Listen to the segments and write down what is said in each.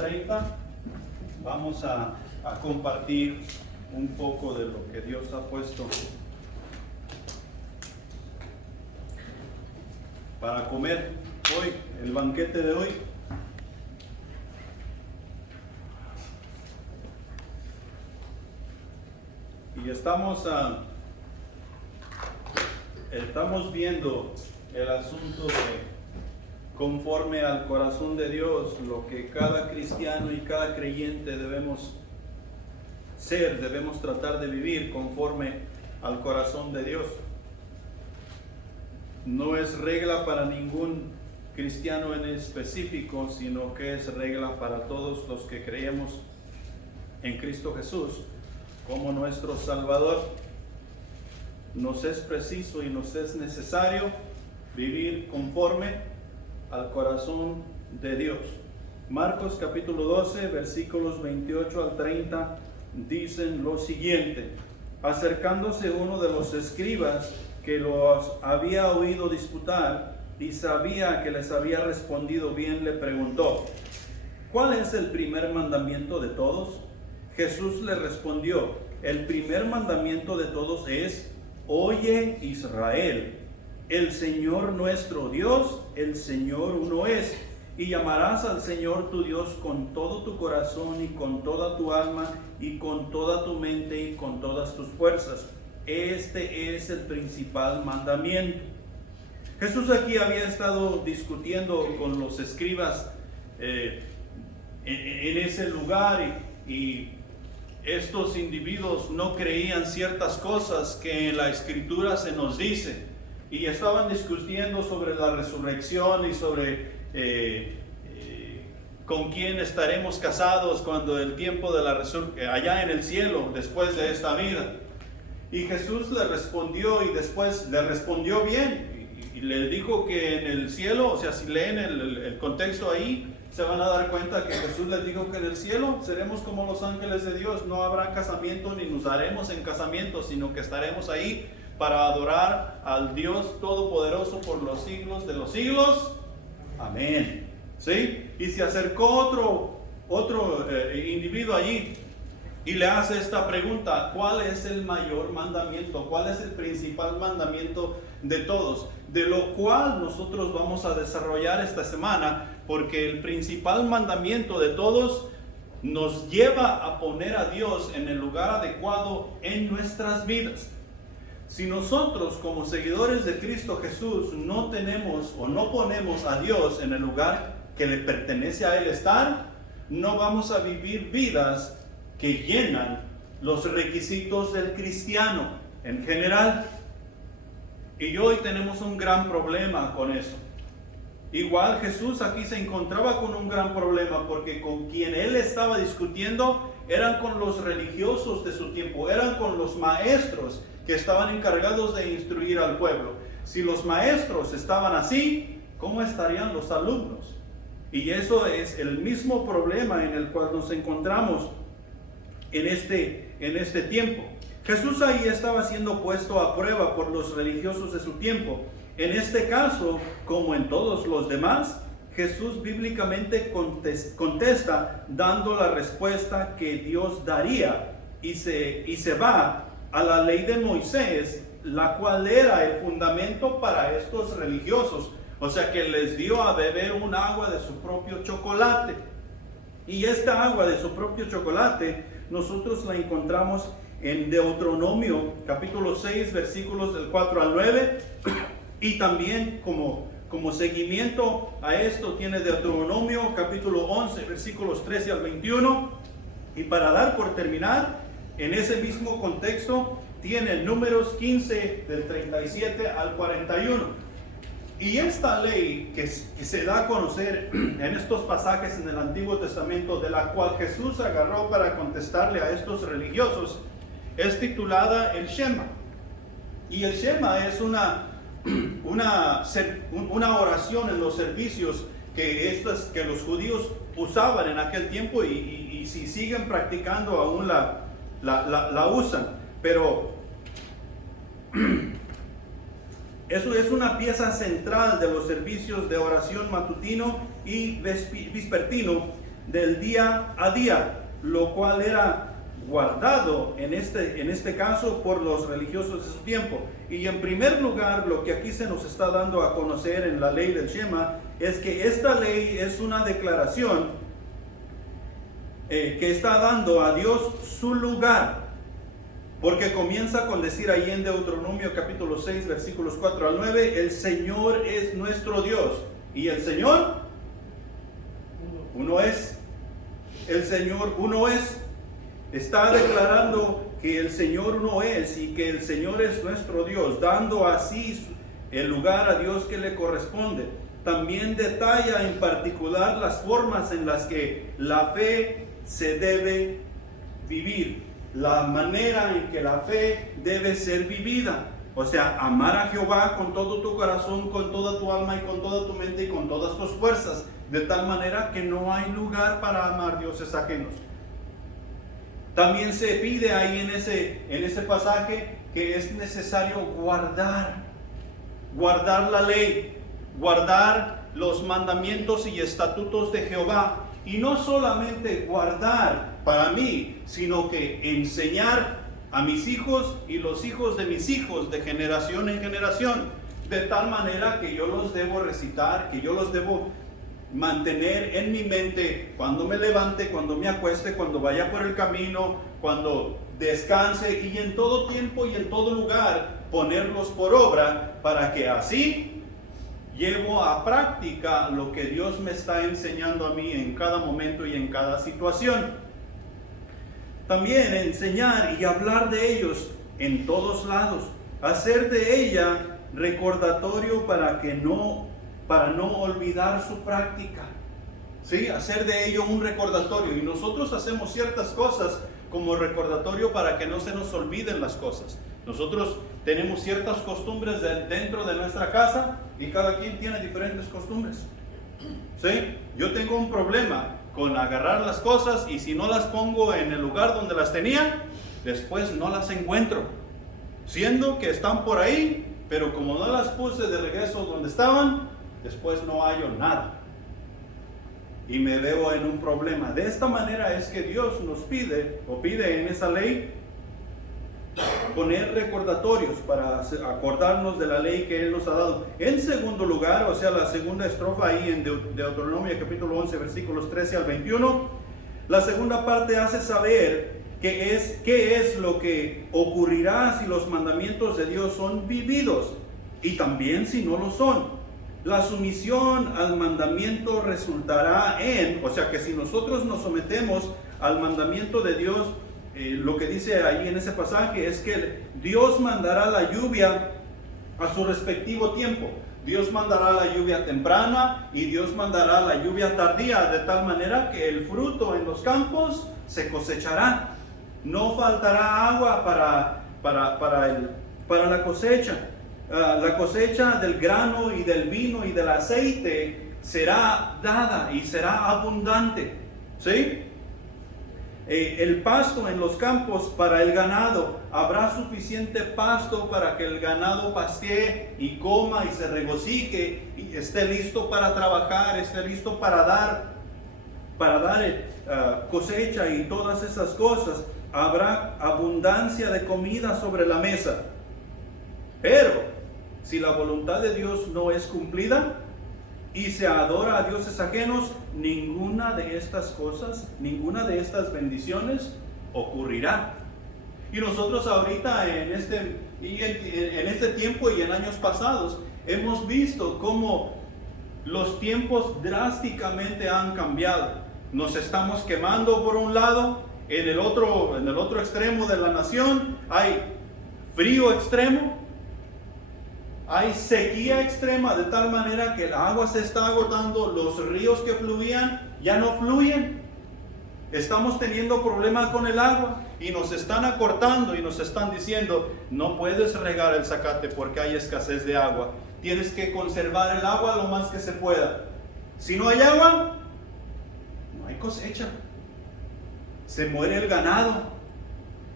30 vamos a compartir un poco de lo que Dios ha puesto para comer hoy, el banquete de hoy. Y estamos viendo el asunto de conforme al corazón de Dios, lo que cada cristiano y cada creyente debemos ser, debemos tratar de vivir conforme al corazón de Dios. No es regla para ningún cristiano en específico, sino que es regla para todos los que creemos en Cristo Jesús como nuestro Salvador. Nos es preciso y nos es necesario vivir conforme al corazón de Dios. Marcos capítulo 12, versículos 28 al 30 dicen lo siguiente: acercándose uno de los escribas que los había oído disputar y sabía que les había respondido bien, le preguntó: ¿cuál es el primer mandamiento de todos? Jesús le respondió: el primer mandamiento de todos es: oye, Israel, el Señor nuestro Dios, el Señor uno es, y llamarás al Señor tu Dios con todo tu corazón y con toda tu alma y con toda tu mente y con todas tus fuerzas. Este es el principal mandamiento. Jesús aquí había estado discutiendo con los escribas en ese lugar y estos individuos no creían ciertas cosas que en la Escritura se nos dice. Y estaban discutiendo sobre la resurrección y sobre con quién estaremos casados cuando el tiempo de la resurrección, allá en el cielo, después de esta vida. Y Jesús le respondió, y después le respondió bien, y le dijo que en el cielo, o sea, si leen el contexto ahí, se van a dar cuenta que Jesús les dijo que en el cielo seremos como los ángeles de Dios. No habrá casamiento ni nos daremos en casamiento, sino que estaremos ahí para adorar al Dios Todopoderoso por los siglos de los siglos. Amén. ¿Sí? Y se acercó otro individuo allí y le hace esta pregunta: ¿cuál es el mayor mandamiento? ¿Cuál es el principal mandamiento de todos? De lo cual nosotros vamos a desarrollar esta semana, porque el principal mandamiento de todos nos lleva a poner a Dios en el lugar adecuado en nuestras vidas. Si nosotros como seguidores de Cristo Jesús no tenemos o no ponemos a Dios en el lugar que le pertenece a Él estar, no vamos a vivir vidas que llenan los requisitos del cristiano en general. Y hoy tenemos un gran problema con eso. Igual Jesús aquí se encontraba con un gran problema, porque con quien Él estaba discutiendo eran con los religiosos de su tiempo, eran con los maestros que estaban encargados de instruir al pueblo. Si los maestros estaban así, ¿cómo estarían los alumnos? Y eso es el mismo problema en el cual nos encontramos en este tiempo. Jesús ahí estaba siendo puesto a prueba por los religiosos de su tiempo. En este caso, como en todos los demás, Jesús bíblicamente contesta dando la respuesta que Dios daría y se va a la ley de Moisés, la cual era el fundamento para estos religiosos. O sea que les dio a beber un agua de su propio chocolate. Y esta agua de su propio chocolate nosotros la encontramos en Deuteronomio capítulo 6 versículos del 4 al 9. Y también como seguimiento a esto tiene Deuteronomio capítulo 11 versículos 13 al 21. Y para dar por terminar, en ese mismo contexto tiene Números 15 del 37 al 41. Y esta ley que se da a conocer en estos pasajes en el Antiguo Testamento, de la cual Jesús agarró para contestarle a estos religiosos, es titulada el Shema. Y el Shema es una oración en los servicios que los judíos usaban en aquel tiempo, y si siguen practicando aún la usan. Pero eso es una pieza central de los servicios de oración matutino y vespertino del día a día, lo cual era guardado en este caso por los religiosos de su tiempo. Y en primer lugar, lo que aquí se nos está dando a conocer en la ley del Shema es que esta ley es una declaración que está dando a Dios su lugar, porque comienza con decir ahí en Deuteronomio capítulo 6 versículos 4 al 9, el Señor es nuestro Dios. ¿Y el Señor? Uno es. El Señor uno es. Está declarando que el Señor uno es y que el Señor es nuestro Dios, dando así el lugar a Dios que le corresponde. También detalla en particular las formas en las que la fe se debe vivir, la manera en que la fe debe ser vivida. O sea, amar a Jehová con todo tu corazón, con toda tu alma y con toda tu mente y con todas tus fuerzas, de tal manera que no hay lugar para amar dioses ajenos. También se pide ahí en ese pasaje que es necesario guardar la ley, guardar los mandamientos y estatutos de Jehová. Y no solamente guardar para mí, sino que enseñar a mis hijos y los hijos de mis hijos de generación en generación, de tal manera que yo los debo recitar, que yo los debo mantener en mi mente cuando me levante, cuando me acueste, cuando vaya por el camino, cuando descanse, y en todo tiempo y en todo lugar ponerlos por obra, para que así llevo a práctica lo que Dios me está enseñando a mí en cada momento y en cada situación. También enseñar y hablar de ellos en todos lados, hacer de ella recordatorio para no olvidar su práctica. ¿Sí? Hacer de ello un recordatorio. Y nosotros hacemos ciertas cosas como recordatorio para que no se nos olviden las cosas. Nosotros tenemos ciertas costumbres dentro de nuestra casa y cada quien tiene diferentes costumbres. ¿Sí? Yo tengo un problema con agarrar las cosas y si no las pongo en el lugar donde las tenía, después no las encuentro. Siendo que están por ahí, pero como no las puse de regreso donde estaban, después no hallo nada. Y me veo en un problema. De esta manera es que Dios nos pide, o pide en esa ley, poner recordatorios para acordarnos de la ley que Él nos ha dado. En segundo lugar, o sea, la segunda estrofa ahí en Deuteronomio capítulo 11, versículos 13 al 21, la segunda parte hace saber qué es lo que ocurrirá si los mandamientos de Dios son vividos y también si no lo son. La sumisión al mandamiento resultará en, o sea que si nosotros nos sometemos al mandamiento de Dios, lo que dice ahí en ese pasaje es que Dios mandará la lluvia a su respectivo tiempo. Dios mandará la lluvia temprana y Dios mandará la lluvia tardía, de tal manera que el fruto en los campos se cosechará. No faltará agua para la cosecha. La cosecha del grano y del vino y del aceite será dada y será abundante. ¿Sí? El pasto en los campos para el ganado, habrá suficiente pasto para que el ganado pastee y coma y se regocije y esté listo para trabajar, esté listo para dar cosecha y todas esas cosas. Habrá abundancia de comida sobre la mesa. Pero si la voluntad de Dios no es cumplida y se adora a dioses ajenos, ninguna de estas cosas, ninguna de estas bendiciones ocurrirá. Y nosotros ahorita en este tiempo y en años pasados hemos visto cómo los tiempos drásticamente han cambiado. Nos estamos quemando por un lado, en el otro extremo de la nación hay frío extremo, hay sequía extrema, de tal manera que el agua se está agotando, los ríos que fluían ya no fluyen. Estamos teniendo problemas con el agua y nos están acortando y nos están diciendo: no puedes regar el zacate porque hay escasez de agua. Tienes que conservar el agua lo más que se pueda. Si no hay agua, no hay cosecha. Se muere el ganado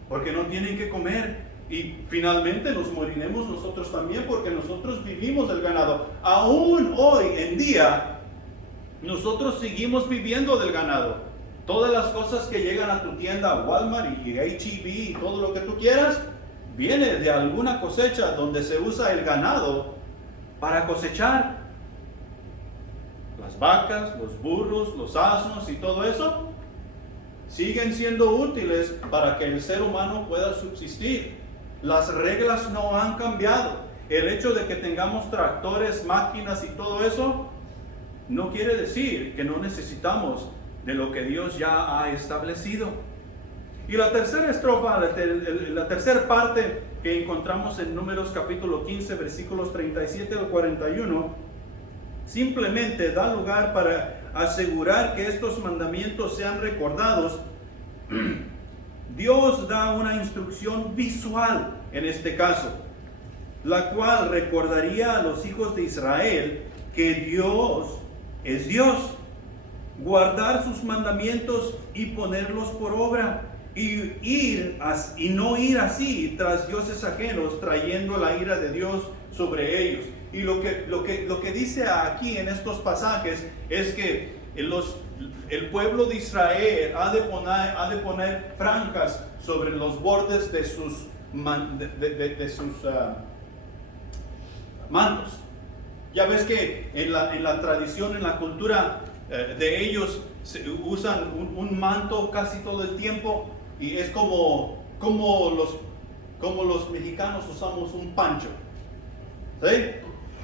porque no tienen que comer. Y finalmente nos moriremos nosotros también porque nosotros vivimos del ganado. Aún hoy en día Nosotros seguimos viviendo del ganado. Todas las cosas que llegan a tu tienda, Walmart y H-E-B y todo lo que tú quieras, viene de alguna cosecha donde se usa el ganado para cosechar. Las vacas, los burros, los asnos y todo eso siguen siendo útiles para que el ser humano pueda subsistir. Las reglas no han cambiado. El hecho de que tengamos tractores, máquinas y todo eso no quiere decir que no necesitamos de lo que Dios ya ha establecido. Y la tercera estrofa, la tercera parte que encontramos en Números capítulo 15, versículos 37 al 41, simplemente da lugar para asegurar que estos mandamientos sean recordados. Dios da una instrucción visual en este caso, la cual recordaría a los hijos de Israel que Dios es Dios, guardar sus mandamientos y ponerlos por obra, y no ir así tras dioses ajenos, trayendo la ira de Dios sobre ellos. Y lo que dice aquí en estos pasajes es que el pueblo de Israel ha de poner franjas sobre los bordes de sus mantos. Ya ves que en la tradición, en la cultura de ellos, usan un manto casi todo el tiempo, y es como los mexicanos usamos un pancho. ¿Sí?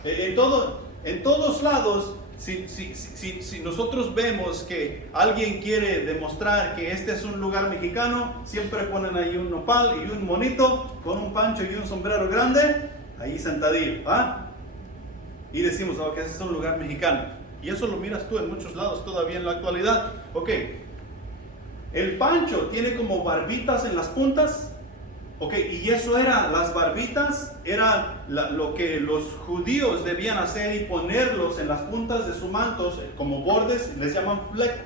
En todos lados, si nosotros vemos que alguien quiere demostrar que este es un lugar mexicano, siempre ponen ahí un nopal y un monito con un pancho y un sombrero grande, ahí sentadillo, ¿ah? Y decimos, que ese es un lugar mexicano. Y eso lo miras tú en muchos lados todavía en la actualidad. Ok, el pancho tiene como barbitas en las puntas. Ok, y eso las barbitas eran lo que los judíos debían hacer y ponerlos en las puntas de sus mantos como bordes, les llaman flecos,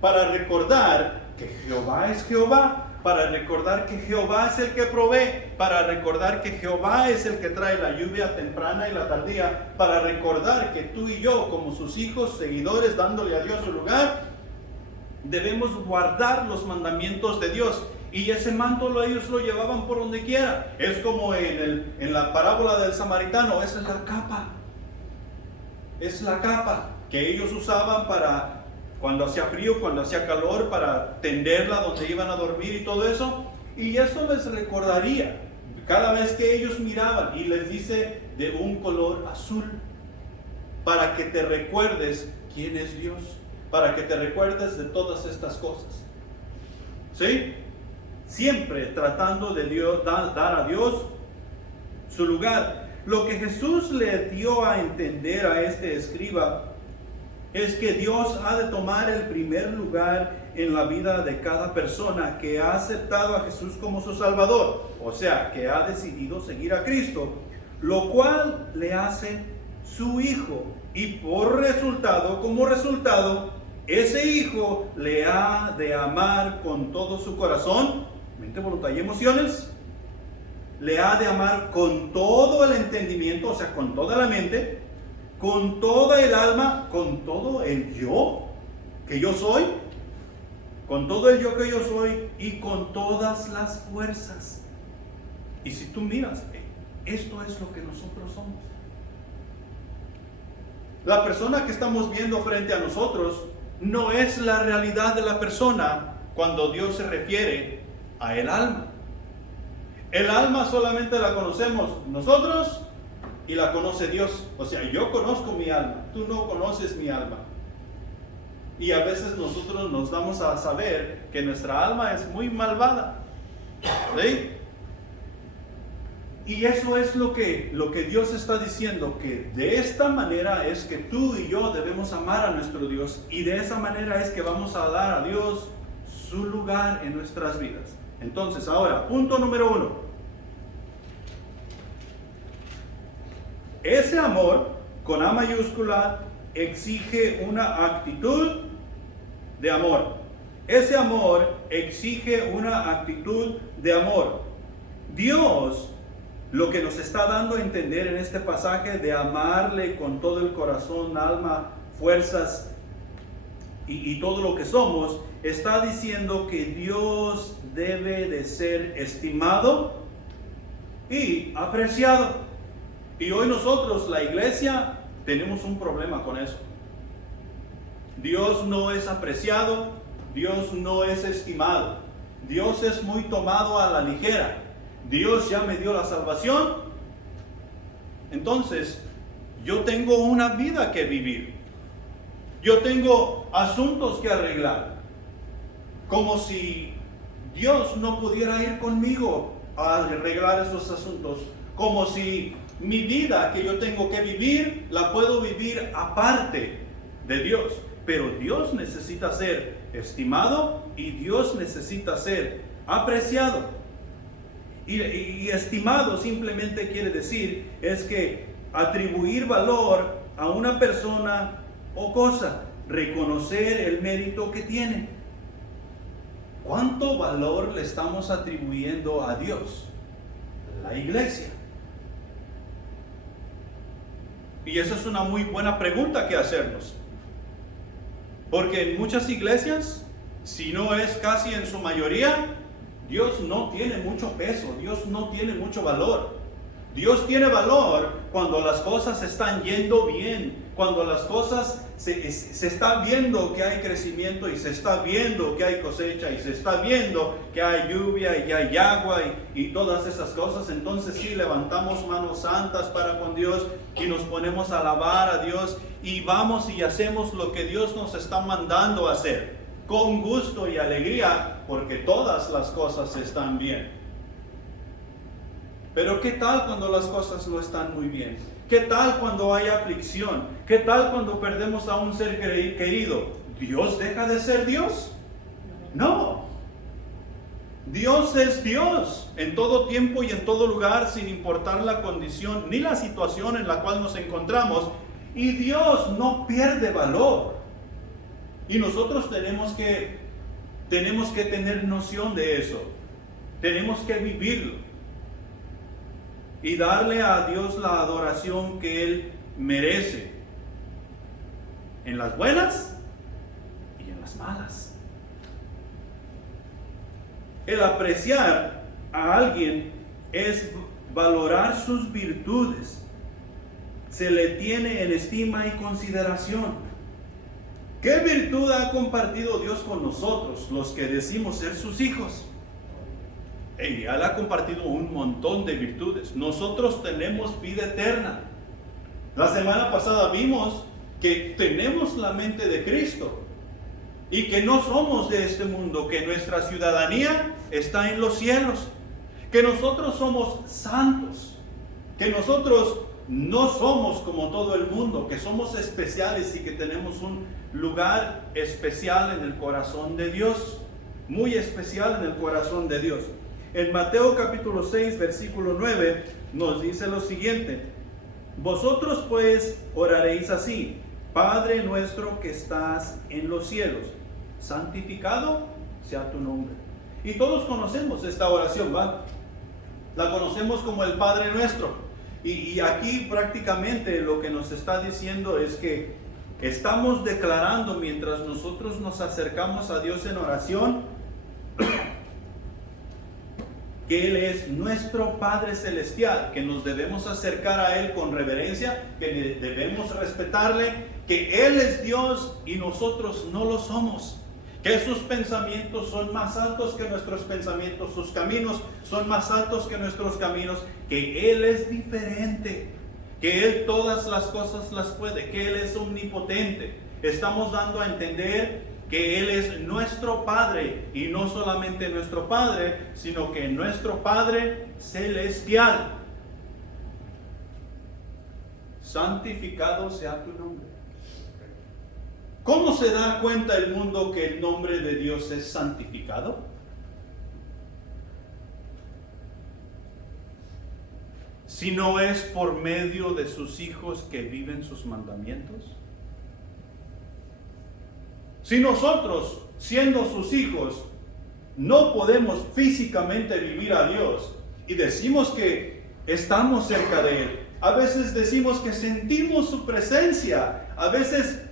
para recordar que Jehová es Jehová, para recordar que Jehová es el que provee, para recordar que Jehová es el que trae la lluvia temprana y la tardía, para recordar que tú y yo, como sus hijos, seguidores, dándole a Dios su lugar, debemos guardar los mandamientos de Dios. Y ese manto ellos lo llevaban por donde quiera. Es como en la parábola del samaritano, esa es la capa. Es la capa que ellos usaban para cuando hacía frío, cuando hacía calor, para tenderla donde iban a dormir y todo eso. Y eso les recordaría cada vez que ellos miraban, y les dice de un color azul, para que te recuerdes quién es Dios, para que te recuerdes de todas estas cosas. ¿Sí? Siempre tratando de dar a Dios su lugar. Lo que Jesús le dio a entender a este escriba es que Dios ha de tomar el primer lugar en la vida de cada persona que ha aceptado a Jesús como su Salvador, o sea, que ha decidido seguir a Cristo, lo cual le hace su hijo, y como resultado, ese hijo le ha de amar con todo su corazón, mente, voluntad y emociones. Le ha de amar con todo el entendimiento, o sea, con toda la mente, con toda el alma, con todo el yo que yo soy, con todo el yo que yo soy y con todas las fuerzas. Y si tú miras, esto es lo que nosotros somos. La persona que estamos viendo frente a nosotros no es la realidad de la persona cuando Dios se refiere a el alma. El alma solamente la conocemos nosotros y la conoce Dios. O sea, yo conozco mi alma, tú no conoces mi alma. Y a veces nosotros nos damos a saber que nuestra alma es muy malvada. ¿Sí? Y eso es lo que Dios está diciendo, que de esta manera es que tú y yo debemos amar a nuestro Dios, y de esa manera es que vamos a dar a Dios su lugar en nuestras vidas. Entonces, ahora, punto número 1. Ese amor, con A mayúscula, exige una actitud de amor. Ese amor exige una actitud de amor. Dios, lo que nos está dando a entender en este pasaje de amarle con todo el corazón, alma, fuerzas y todo lo que somos, está diciendo que Dios debe de ser estimado y apreciado. Y hoy nosotros, la iglesia, tenemos un problema con eso. Dios no es apreciado, Dios no es estimado. Dios es muy tomado a la ligera. Dios ya me dio la salvación. Entonces, yo tengo una vida que vivir. Yo tengo asuntos que arreglar. Como si Dios no pudiera ir conmigo a arreglar esos asuntos. Como si mi vida que yo tengo que vivir, la puedo vivir aparte de Dios. Pero Dios necesita ser estimado y Dios necesita ser apreciado. Y estimado simplemente quiere decir es que atribuir valor a una persona o cosa, reconocer el mérito que tiene. ¿Cuánto valor le estamos atribuyendo a Dios? La iglesia. Y esa es una muy buena pregunta que hacernos. Porque en muchas iglesias, si no es casi en su mayoría, Dios no tiene mucho peso, Dios no tiene mucho valor. Dios tiene valor cuando las cosas están yendo bien, cuando las cosas se está viendo que hay crecimiento y se está viendo que hay cosecha y se está viendo que hay lluvia y hay agua y todas esas cosas. Entonces sí, levantamos manos santas para con Dios y nos ponemos a alabar a Dios y vamos y hacemos lo que Dios nos está mandando a hacer con gusto y alegría, porque todas las cosas están bien. Pero ¿qué tal cuando las cosas no están muy bien? ¿Qué tal cuando hay aflicción? ¿Qué tal cuando perdemos a un ser querido? ¿Dios deja de ser Dios? No. Dios es Dios en todo tiempo y en todo lugar, sin importar la condición ni la situación en la cual nos encontramos. Y Dios no pierde valor. Y nosotros tenemos que tener noción de eso. Tenemos que vivirlo. Y darle a Dios la adoración que Él merece. En las buenas y en las malas. El apreciar a alguien es valorar sus virtudes. Se le tiene en estima y consideración. ¿Qué virtud ha compartido Dios con nosotros, los que decimos ser sus hijos? Él ha compartido un montón de virtudes. Nosotros tenemos vida eterna. La semana pasada vimos que tenemos la mente de Cristo y que no somos de este mundo, que nuestra ciudadanía está en los cielos, que nosotros somos santos, que nosotros no somos como todo el mundo, que somos especiales y que tenemos un lugar especial en el corazón de Dios, muy especial en el corazón de Dios. En Mateo capítulo 6, versículo 9, nos dice lo siguiente: vosotros pues oraréis así: Padre nuestro que estás en los cielos, santificado sea tu nombre. Y todos conocemos esta oración, ¿va? La conocemos como el Padre nuestro. Y aquí prácticamente lo que nos está diciendo es que estamos declarando, mientras nosotros nos acercamos a Dios en oración, que Él es nuestro Padre Celestial, que nos debemos acercar a Él con reverencia, que debemos respetarle, que Él es Dios y nosotros no lo somos, que sus pensamientos son más altos que nuestros pensamientos, sus caminos son más altos que nuestros caminos, que Él es diferente, que Él todas las cosas las puede, que Él es omnipotente. Estamos dando a entender que Él es nuestro Padre, y no solamente nuestro Padre, sino que nuestro Padre celestial. Santificado sea tu nombre. ¿Cómo se da cuenta el mundo que el nombre de Dios es santificado? Si no es por medio de sus hijos que viven sus mandamientos. Si nosotros, siendo sus hijos, no podemos físicamente vivir a Dios y decimos que estamos cerca de Él, a veces decimos que sentimos su presencia, a veces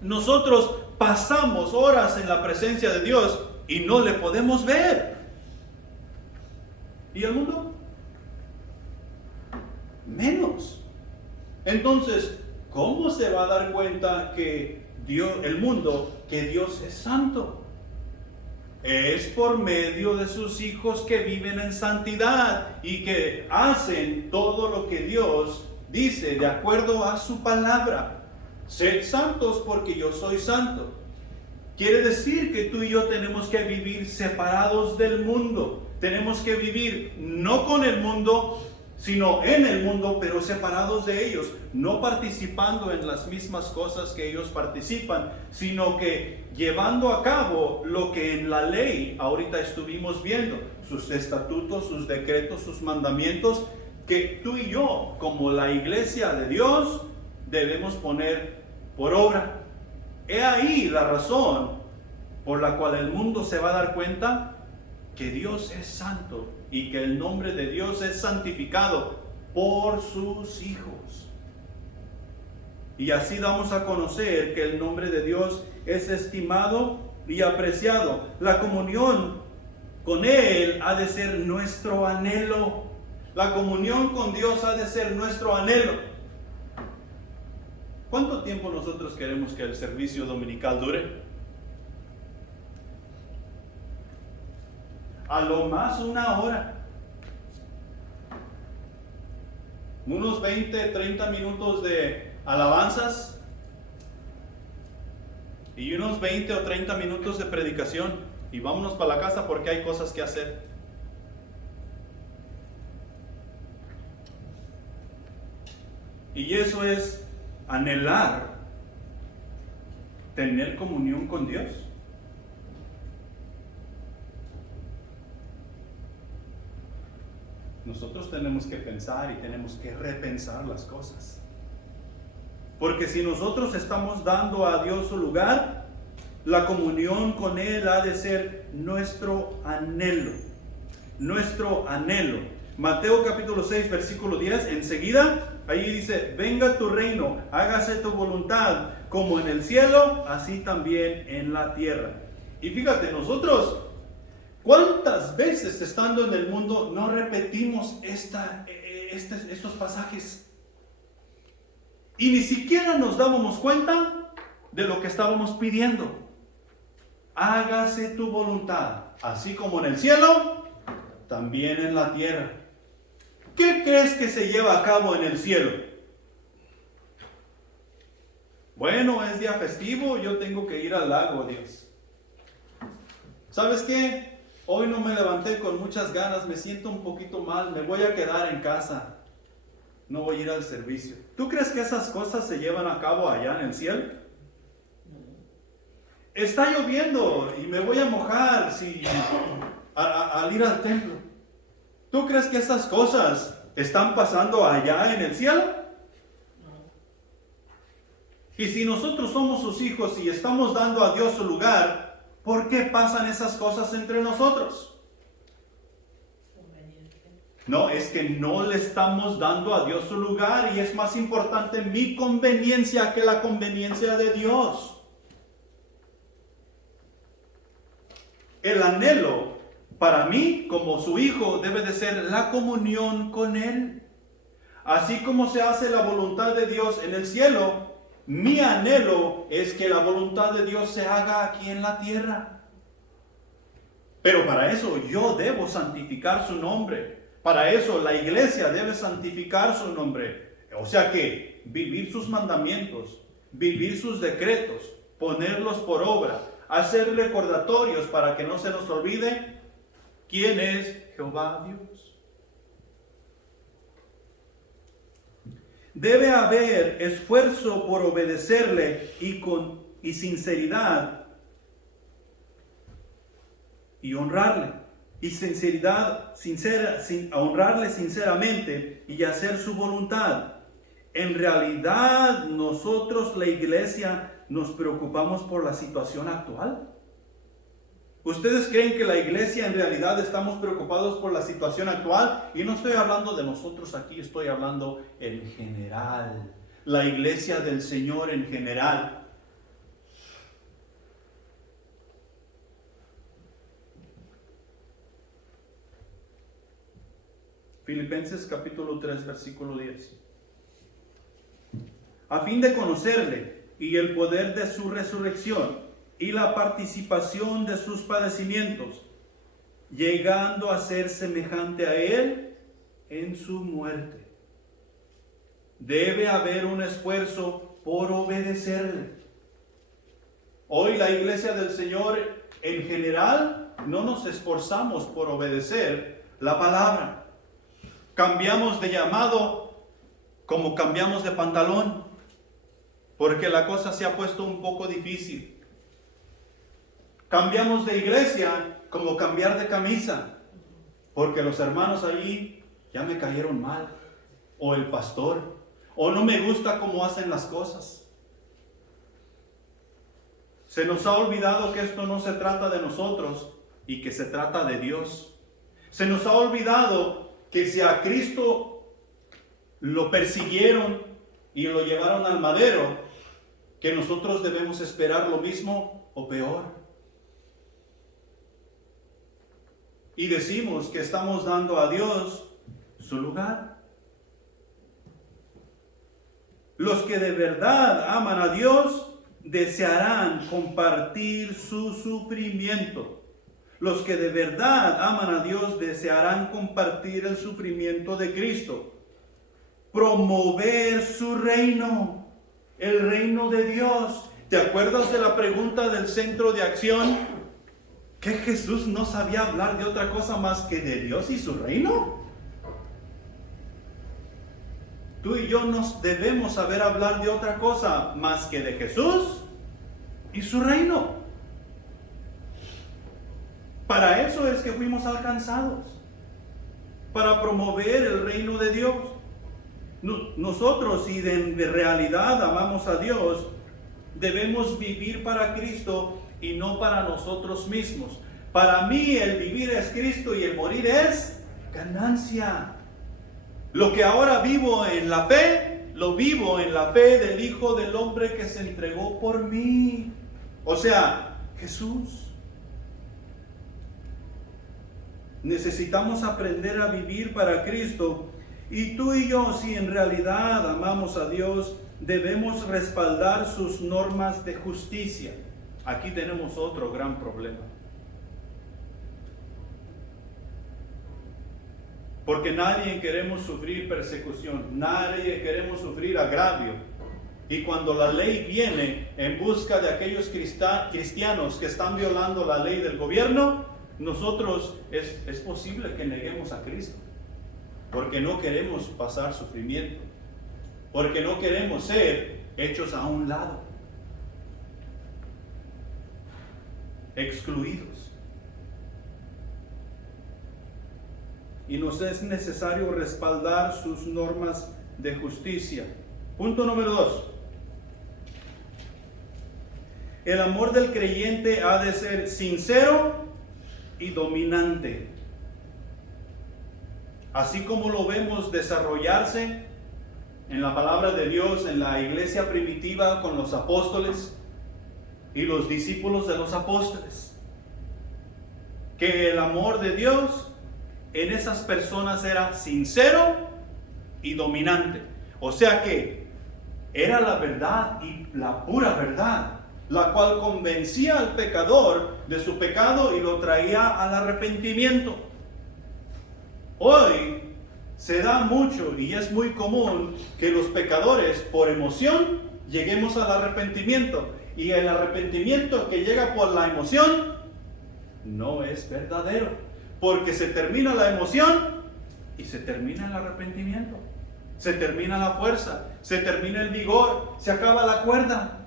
Nosotros pasamos horas en la presencia de Dios y no le podemos ver. ¿Y el mundo? Menos. Entonces, ¿cómo se va a dar cuenta que el mundo, que Dios es santo? Es por medio de sus hijos que viven en santidad y que hacen todo lo que Dios dice de acuerdo a su palabra. Sed santos porque yo soy santo. Quiere decir que tú y yo tenemos que vivir separados del mundo. Tenemos que vivir no con el mundo, sino en el mundo, pero separados de ellos. No participando en las mismas cosas que ellos participan, sino que llevando a cabo lo que en la ley ahorita estuvimos viendo. Sus estatutos, sus decretos, sus mandamientos, que tú y yo, como la iglesia de Dios, debemos poner por obra. He ahí la razón por la cual el mundo se va a dar cuenta que Dios es santo y que el nombre de Dios es santificado por sus hijos. Y así damos a conocer que el nombre de Dios es estimado y apreciado. La comunión con Él ha de ser nuestro anhelo. La comunión con Dios ha de ser nuestro anhelo. ¿Cuánto tiempo nosotros queremos que el servicio dominical dure? A lo más 1 hora. Unos 20, 30 minutos de alabanzas y unos 20 o 30 minutos de predicación. Y vámonos para la casa porque hay cosas que hacer. Y eso es anhelar tener comunión con Dios. Nosotros tenemos que pensar y tenemos que repensar las cosas. Porque si nosotros estamos dando a Dios su lugar, la comunión con Él ha de ser nuestro anhelo. Nuestro anhelo. Mateo capítulo 6, versículo 10, enseguida, ahí dice, venga tu reino, hágase tu voluntad, como en el cielo, así también en la tierra. Y fíjate, nosotros, ¿cuántas veces estando en el mundo no repetimos estos pasajes? Y ni siquiera nos dábamos cuenta de lo que estábamos pidiendo. Hágase tu voluntad, así como en el cielo, también en la tierra. ¿Qué crees que se lleva a cabo en el cielo? Bueno, es día festivo, yo tengo que ir al lago, Dios. ¿Sabes qué? Hoy no me levanté con muchas ganas, me siento un poquito mal, me voy a quedar en casa. No voy a ir al servicio. ¿Tú crees que esas cosas se llevan a cabo allá en el cielo? Está lloviendo y me voy a mojar al ir al templo. ¿Tú crees que esas cosas están pasando allá en el cielo? Y si nosotros somos sus hijos y estamos dando a Dios su lugar, ¿por qué pasan esas cosas entre nosotros? No, es que no le estamos dando a Dios su lugar y es más importante mi conveniencia que la conveniencia de Dios. El anhelo para mí como su hijo debe de ser la comunión con Él. Así como se hace la voluntad de Dios en el cielo, mi anhelo es que la voluntad de Dios se haga aquí en la tierra. Pero para eso yo debo santificar su nombre. Para eso la iglesia debe santificar su nombre. O sea que vivir sus mandamientos, vivir sus decretos, ponerlos por obra, hacer recordatorios para que no se nos olvide quién es Jehová Dios. Debe haber esfuerzo por obedecerle y sinceridad y honrarle. Y sinceridad, honrarle sinceramente y hacer su voluntad. En realidad, nosotros, la iglesia, nos preocupamos por la situación actual. ¿Ustedes creen que la iglesia en realidad estamos preocupados por la situación actual? Y no estoy hablando de nosotros aquí, estoy hablando en general. La iglesia del Señor en general. Filipenses capítulo 3, versículo 10. A fin de conocerle y el poder de su resurrección y la participación de sus padecimientos, llegando a ser semejante a él en su muerte. Debe haber un esfuerzo por obedecerle. Hoy la iglesia del Señor en general no nos esforzamos por obedecer la palabra. Cambiamos de llamado como cambiamos de pantalón, porque la cosa se ha puesto un poco difícil. Cambiamos de iglesia como cambiar de camisa, porque los hermanos allí ya me cayeron mal, o el pastor, o no me gusta cómo hacen las cosas. Se nos ha olvidado que esto no se trata de nosotros y que se trata de Dios. Se nos ha olvidado que si a Cristo lo persiguieron y lo llevaron al madero, que nosotros debemos esperar lo mismo o peor. Y decimos que estamos dando a Dios su lugar. Los que de verdad aman a Dios desearán compartir su sufrimiento. Los que de verdad aman a Dios desearán compartir el sufrimiento de Cristo. Promover su reino, el reino de Dios. ¿Te acuerdas de la pregunta del centro de acción? ¿Que Jesús no sabía hablar de otra cosa más que de Dios y su reino? Tú y yo nos debemos saber hablar de otra cosa más que de Jesús y su reino. Para eso es que fuimos alcanzados, para promover el reino de Dios. Nosotros, si de realidad amamos a Dios, debemos vivir para Cristo y no para nosotros mismos. Para mí el vivir es Cristo y el morir es ganancia. Lo que ahora vivo en la fe, lo vivo en la fe del Hijo del Hombre que se entregó por mí. O sea, Jesús. Necesitamos aprender a vivir para Cristo. Y tú y yo, si en realidad amamos a Dios, debemos respaldar sus normas de justicia. Aquí tenemos otro gran problema. Porque nadie queremos sufrir persecución, nadie queremos sufrir agravio. Y cuando la ley viene en busca de aquellos cristianos que están violando la ley del gobierno, nosotros es posible que neguemos a Cristo. Porque no queremos pasar sufrimiento. Porque no queremos ser hechos a un lado. Excluidos. Y nos es necesario respaldar sus normas de justicia. Punto número 2. El amor del creyente ha de ser sincero y dominante. Así como lo vemos desarrollarse en la palabra de Dios, en la iglesia primitiva con los apóstoles y los discípulos de los apóstoles. Que el amor de Dios en esas personas era sincero y dominante. O sea que era la verdad y la pura verdad, la cual convencía al pecador de su pecado y lo traía al arrepentimiento. Hoy se da mucho y es muy común que los pecadores por emoción lleguemos al arrepentimiento, y el arrepentimiento que llega por la emoción no es verdadero, porque se termina la emoción y se termina el arrepentimiento, se termina la fuerza, se termina el vigor, se acaba la cuerda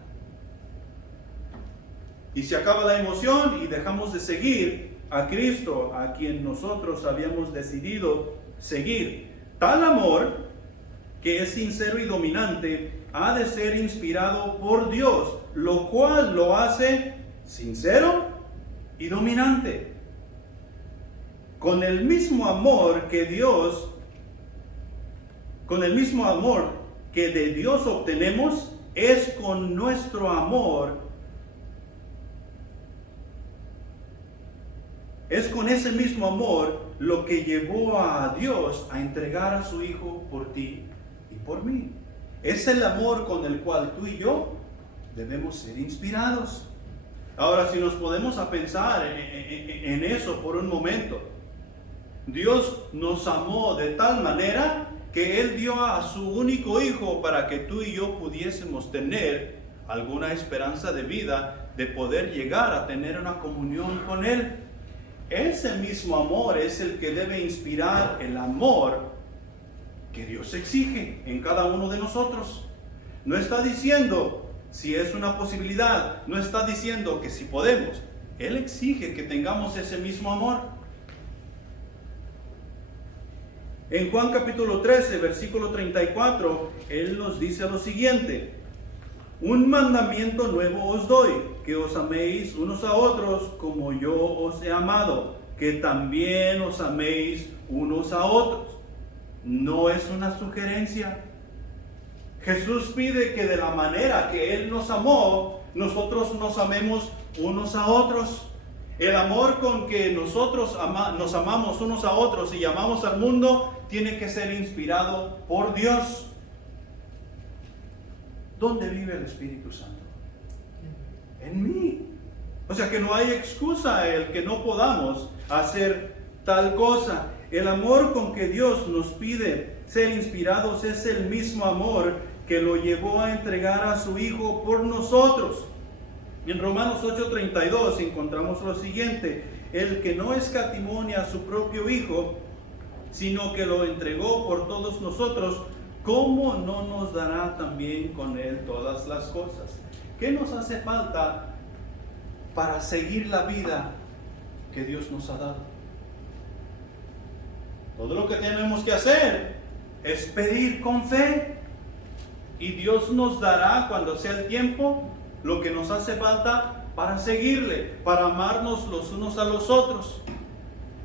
y se acaba la emoción y dejamos de seguir a Cristo, a quien nosotros habíamos decidido seguir. Tal amor, que es sincero y dominante, ha de ser inspirado por Dios, lo cual lo hace sincero y dominante. Con el mismo amor que de Dios obtenemos, es con nuestro amor es con ese mismo amor lo que llevó a Dios a entregar a su Hijo por ti y por mí. Es el amor con el cual tú y yo debemos ser inspirados. Ahora, si nos podemos a pensar en eso por un momento, Dios nos amó de tal manera que Él dio a su único Hijo para que tú y yo pudiésemos tener alguna esperanza de vida, de poder llegar a tener una comunión con Él. Ese mismo amor es el que debe inspirar el amor que Dios exige en cada uno de nosotros. No está diciendo si es una posibilidad, no está diciendo que si podemos. Él exige que tengamos ese mismo amor. En Juan capítulo 13, versículo 34, Él nos dice lo siguiente: un mandamiento nuevo os doy, que os améis unos a otros como yo os he amado, que también os améis unos a otros. No es una sugerencia. Jesús pide que de la manera que Él nos amó, nosotros nos amemos unos a otros. El amor con que nosotros nos amamos unos a otros y amamos al mundo tiene que ser inspirado por Dios. ¿Dónde vive el Espíritu Santo? En mí. O sea que no hay excusa el que no podamos hacer tal cosa. El amor con que Dios nos pide ser inspirados es el mismo amor que lo llevó a entregar a su Hijo por nosotros. En Romanos 8:32 encontramos lo siguiente: el que no escatimó a su propio Hijo, sino que lo entregó por todos nosotros, ¿cómo no nos dará también con Él todas las cosas? ¿Qué nos hace falta para seguir la vida que Dios nos ha dado? Todo lo que tenemos que hacer es pedir con fe, y Dios nos dará cuando sea el tiempo lo que nos hace falta para seguirle, para amarnos los unos a los otros,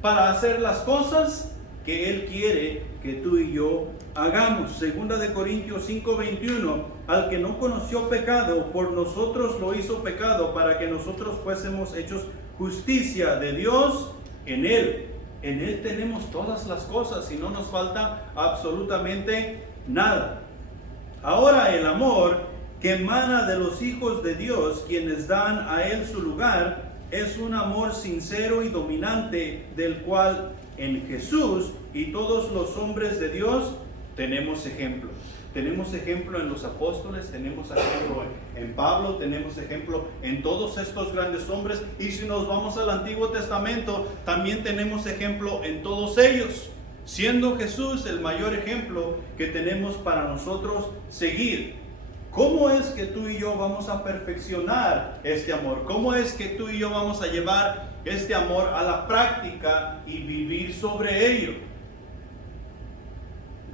para hacer las cosas que Él quiere que tú y yo hagamos. Segunda de Corintios 5:21, al que no conoció pecado, por nosotros lo hizo pecado, para que nosotros fuésemos hechos justicia de Dios en Él. En Él tenemos todas las cosas y no nos falta absolutamente nada. Ahora el amor que emana de los hijos de Dios, quienes dan a Él su lugar, es un amor sincero y dominante, del cual en Jesús y todos los hombres de Dios tenemos ejemplo. Tenemos ejemplo en los apóstoles, tenemos ejemplo en Pablo, tenemos ejemplo en todos estos grandes hombres, y si nos vamos al Antiguo Testamento, también tenemos ejemplo en todos ellos, siendo Jesús el mayor ejemplo que tenemos para nosotros seguir. ¿Cómo es que tú y yo vamos a perfeccionar este amor? ¿Cómo es que tú y yo vamos a llevar este amor a la práctica y vivir sobre ello?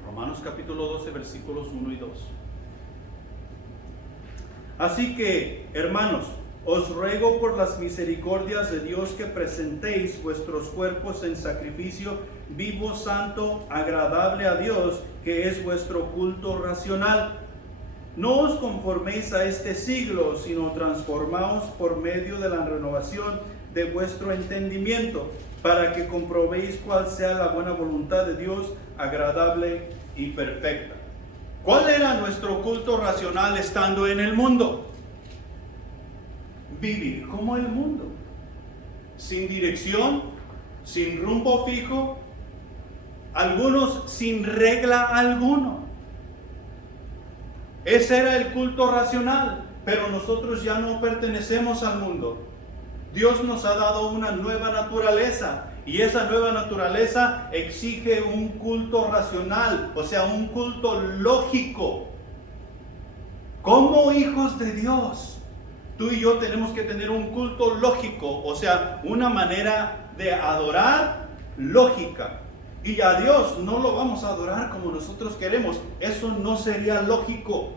Romanos capítulo 12, versículos 1 y 2. Así que, hermanos, os ruego por las misericordias de Dios que presentéis vuestros cuerpos en sacrificio vivo, santo, agradable a Dios, que es vuestro culto racional. No os conforméis a este siglo, sino transformaos por medio de la renovación de vuestro entendimiento, para que comprobéis cuál sea la buena voluntad de Dios, agradable y perfecta. ¿Cuál era nuestro culto racional estando en el mundo? Vivir como el mundo, sin dirección, sin rumbo fijo, algunos sin regla alguno. Ese era el culto racional, pero nosotros ya no pertenecemos al mundo. Dios nos ha dado una nueva naturaleza, y esa nueva naturaleza exige un culto racional, o sea, un culto lógico. Como hijos de Dios, tú y yo tenemos que tener un culto lógico, o sea, una manera de adorar lógica. Y a Dios no lo vamos a adorar como nosotros queremos. Eso no sería lógico.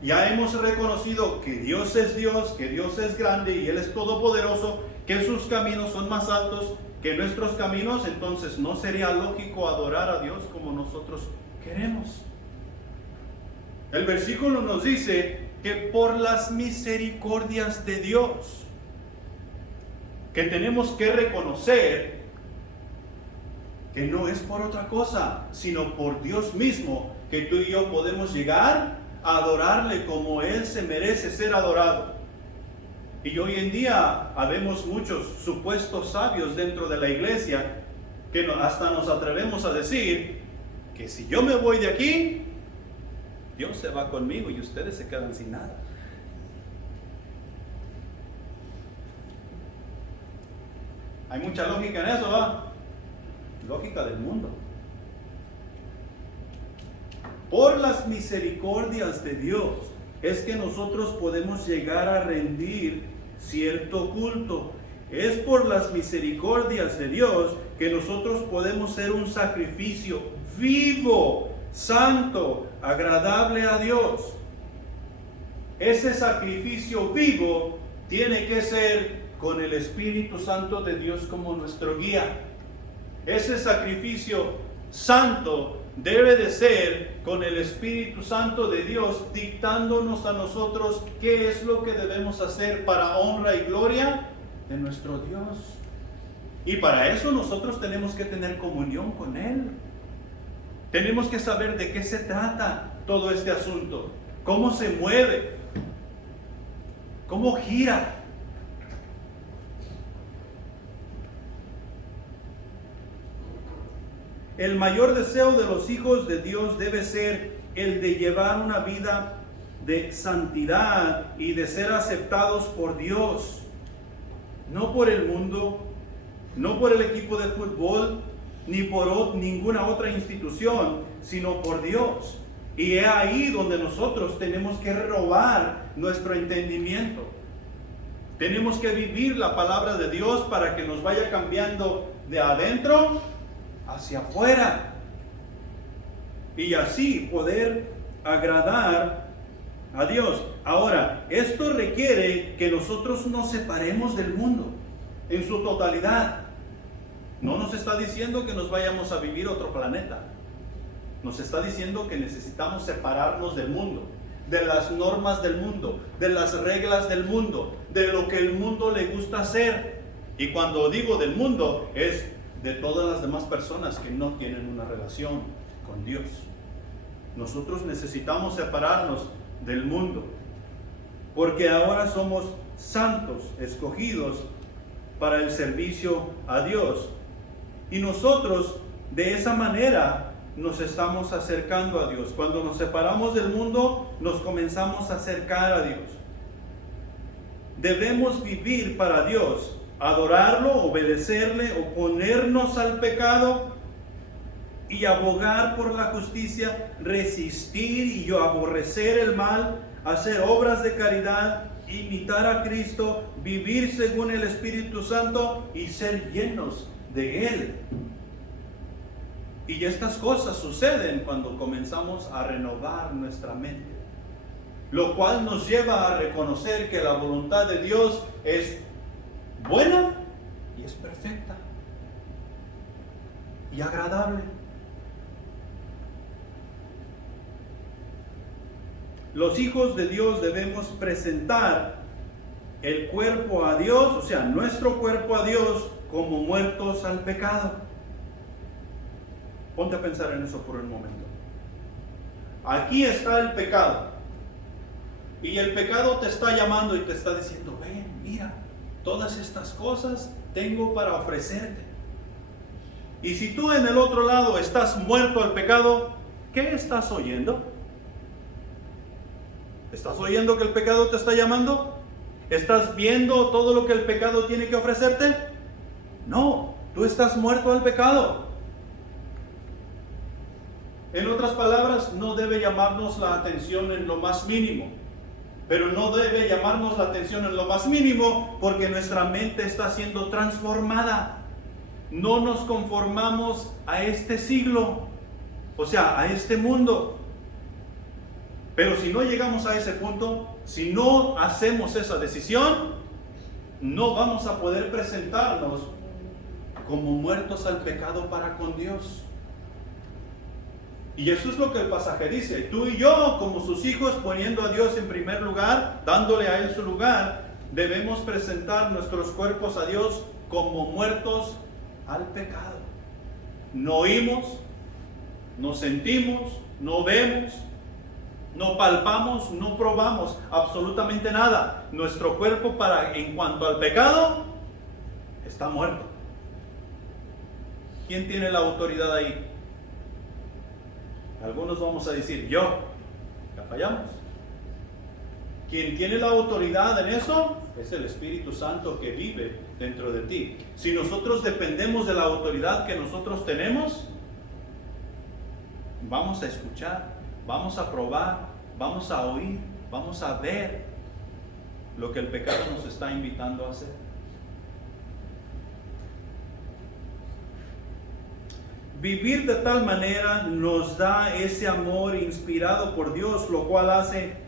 Ya hemos reconocido que Dios es Dios, que Dios es grande y Él es todopoderoso, que sus caminos son más altos que nuestros caminos. Entonces no sería lógico adorar a Dios como nosotros queremos. El versículo nos dice que por las misericordias de Dios. que tenemos que reconocer que no es por otra cosa, sino por Dios mismo, que tú y yo podemos llegar a adorarle como Él se merece ser adorado. Y hoy en día habemos muchos supuestos sabios dentro de la iglesia que hasta nos atrevemos a decir que si yo me voy de aquí, Dios se va conmigo y ustedes se quedan sin nada. Hay mucha lógica en eso, ¿va? Lógica del mundo. Por las misericordias de Dios es que nosotros podemos llegar a rendir cierto culto. Es por las misericordias de Dios que nosotros podemos ser un sacrificio vivo, santo, agradable a Dios. Ese sacrificio vivo tiene que ser con el Espíritu Santo de Dios como nuestro guía. Ese sacrificio santo debe de ser con el Espíritu Santo de Dios dictándonos a nosotros qué es lo que debemos hacer para honra y gloria de nuestro Dios. Y para eso nosotros tenemos que tener comunión con Él. Tenemos que saber de qué se trata todo este asunto, cómo se mueve, cómo gira. El mayor deseo de los hijos de Dios debe ser el de llevar una vida de santidad y de ser aceptados por Dios, no por el mundo, no por el equipo de fútbol, ni por ninguna otra institución, sino por Dios. Y es ahí donde nosotros tenemos que renovar nuestro entendimiento. Tenemos que vivir la palabra de Dios para que nos vaya cambiando de adentro hacia afuera. Y así poder agradar a Dios. Ahora, esto requiere que nosotros nos separemos del mundo en su totalidad. No nos está diciendo que nos vayamos a vivir a otro planeta. Nos está diciendo que necesitamos separarnos del mundo, de las normas del mundo, de las reglas del mundo, de lo que el mundo le gusta hacer. Y cuando digo del mundo, es de todas las demás personas que no tienen una relación con Dios. Nosotros necesitamos separarnos del mundo, porque ahora somos santos, escogidos para el servicio a Dios. Y nosotros de esa manera nos estamos acercando a Dios. Cuando nos separamos del mundo, nos comenzamos a acercar a Dios. Debemos vivir para Dios, adorarlo, obedecerle, oponernos al pecado y abogar por la justicia, resistir y aborrecer el mal, hacer obras de caridad, imitar a Cristo, vivir según el Espíritu Santo y ser llenos de Él. Y estas cosas suceden cuando comenzamos a renovar nuestra mente, lo cual nos lleva a reconocer que la voluntad de Dios es buena y es perfecta y agradable. Los hijos de Dios debemos presentar el cuerpo a Dios, o sea, nuestro cuerpo a Dios, como muertos al pecado. Ponte a pensar en eso por un momento. Aquí está el pecado. Y el pecado te está llamando y te está diciendo, ven, mira, todas estas cosas tengo para ofrecerte. Y si tú en el otro lado estás muerto al pecado, ¿qué estás oyendo? ¿Estás oyendo que el pecado te está llamando? ¿Estás viendo todo lo que el pecado tiene que ofrecerte? No, tú estás muerto al pecado. En otras palabras, no debe llamarnos la atención en lo más mínimo. Pero no debe llamarnos la atención en lo más mínimo porque nuestra mente está siendo transformada. No nos conformamos a este siglo, o sea, a este mundo. Pero si no llegamos a ese punto, si no hacemos esa decisión, no vamos a poder presentarnos como muertos al pecado para con Dios. Y eso es lo que el pasaje dice. Tú y yo, como sus hijos, poniendo a Dios en primer lugar, dándole a Él su lugar, debemos presentar nuestros cuerpos a Dios como muertos al pecado. No oímos, no sentimos, no vemos, no palpamos, no probamos absolutamente nada. Nuestro cuerpo en cuanto al pecado está muerto. ¿Quién tiene la autoridad ahí? Algunos vamos a decir, yo. Ya fallamos. Quien tiene la autoridad en eso es el Espíritu Santo que vive dentro de ti. Si nosotros dependemos de la autoridad que nosotros tenemos, vamos a escuchar, vamos a probar, vamos a oír, vamos a ver lo que el pecado nos está invitando a hacer. Vivir de tal manera nos da ese amor inspirado por Dios, lo cual hace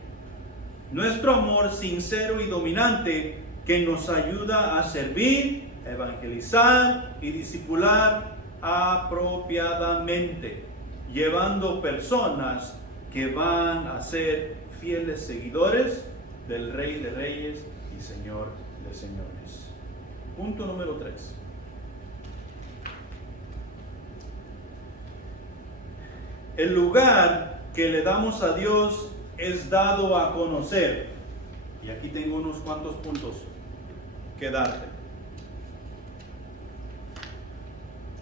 nuestro amor sincero y dominante, que nos ayuda a servir, evangelizar y discipular apropiadamente, llevando personas que van a ser fieles seguidores del Rey de Reyes y Señor de Señores. Punto número 3. El lugar que le damos a Dios es dado a conocer. Y aquí tengo unos cuantos puntos que darte.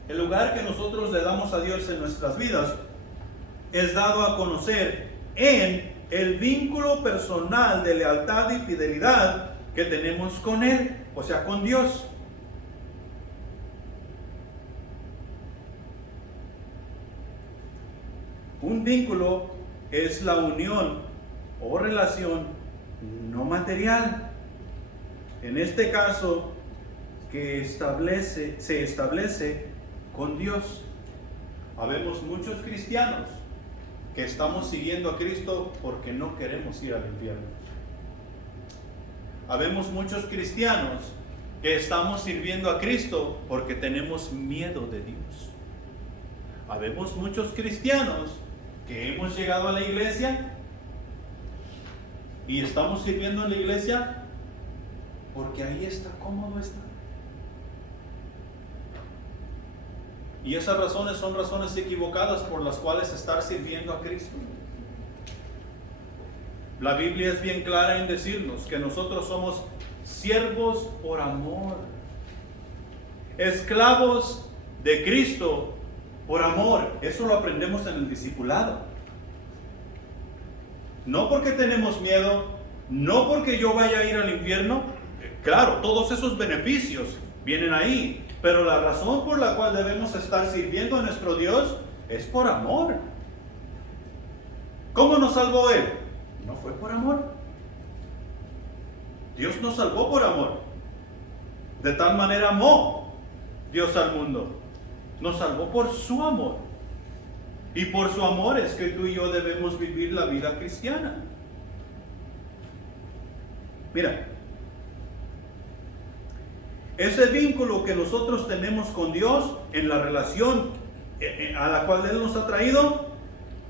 El lugar que nosotros le damos a Dios en nuestras vidas es dado a conocer en el vínculo personal de lealtad y fidelidad que tenemos con Él, o sea, con Dios. Un vínculo es la unión o relación no material. En este caso, que se establece con Dios. Habemos muchos cristianos que estamos siguiendo a Cristo porque no queremos ir al infierno. Habemos muchos cristianos que estamos sirviendo a Cristo porque tenemos miedo de Dios. Habemos muchos cristianos que hemos llegado a la iglesia y estamos sirviendo en la iglesia porque ahí está cómodo estar. Y esas razones son razones equivocadas por las cuales estar sirviendo a Cristo. La Biblia es bien clara en decirnos que nosotros somos siervos por amor, esclavos de Cristo por amor. Eso lo aprendemos en el discipulado. No porque tenemos miedo, no porque yo vaya a ir al infierno. Claro, todos esos beneficios vienen ahí, pero la razón por la cual debemos estar sirviendo a nuestro Dios es por amor. ¿Cómo nos salvó Él? No fue por amor. Dios nos salvó por amor. De tal manera amó Dios al mundo. Nos salvó por su amor. Y por su amor es que tú y yo debemos vivir la vida cristiana. Mira, ese vínculo que nosotros tenemos con Dios en la relación a la cual Él nos ha traído,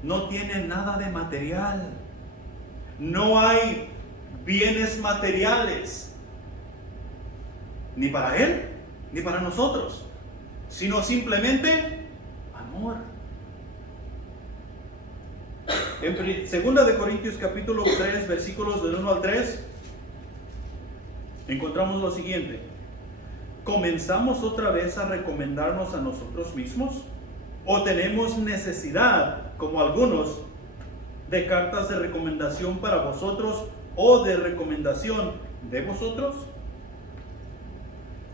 no tiene nada de material. No hay bienes materiales, ni para Él, ni para nosotros, sino simplemente amor. En 2 de Corintios capítulo 3, versículos del 1 al 3, encontramos lo siguiente: ¿comenzamos otra vez a recomendarnos a nosotros mismos? ¿O tenemos necesidad, como algunos, de cartas de recomendación para vosotros o de recomendación de vosotros?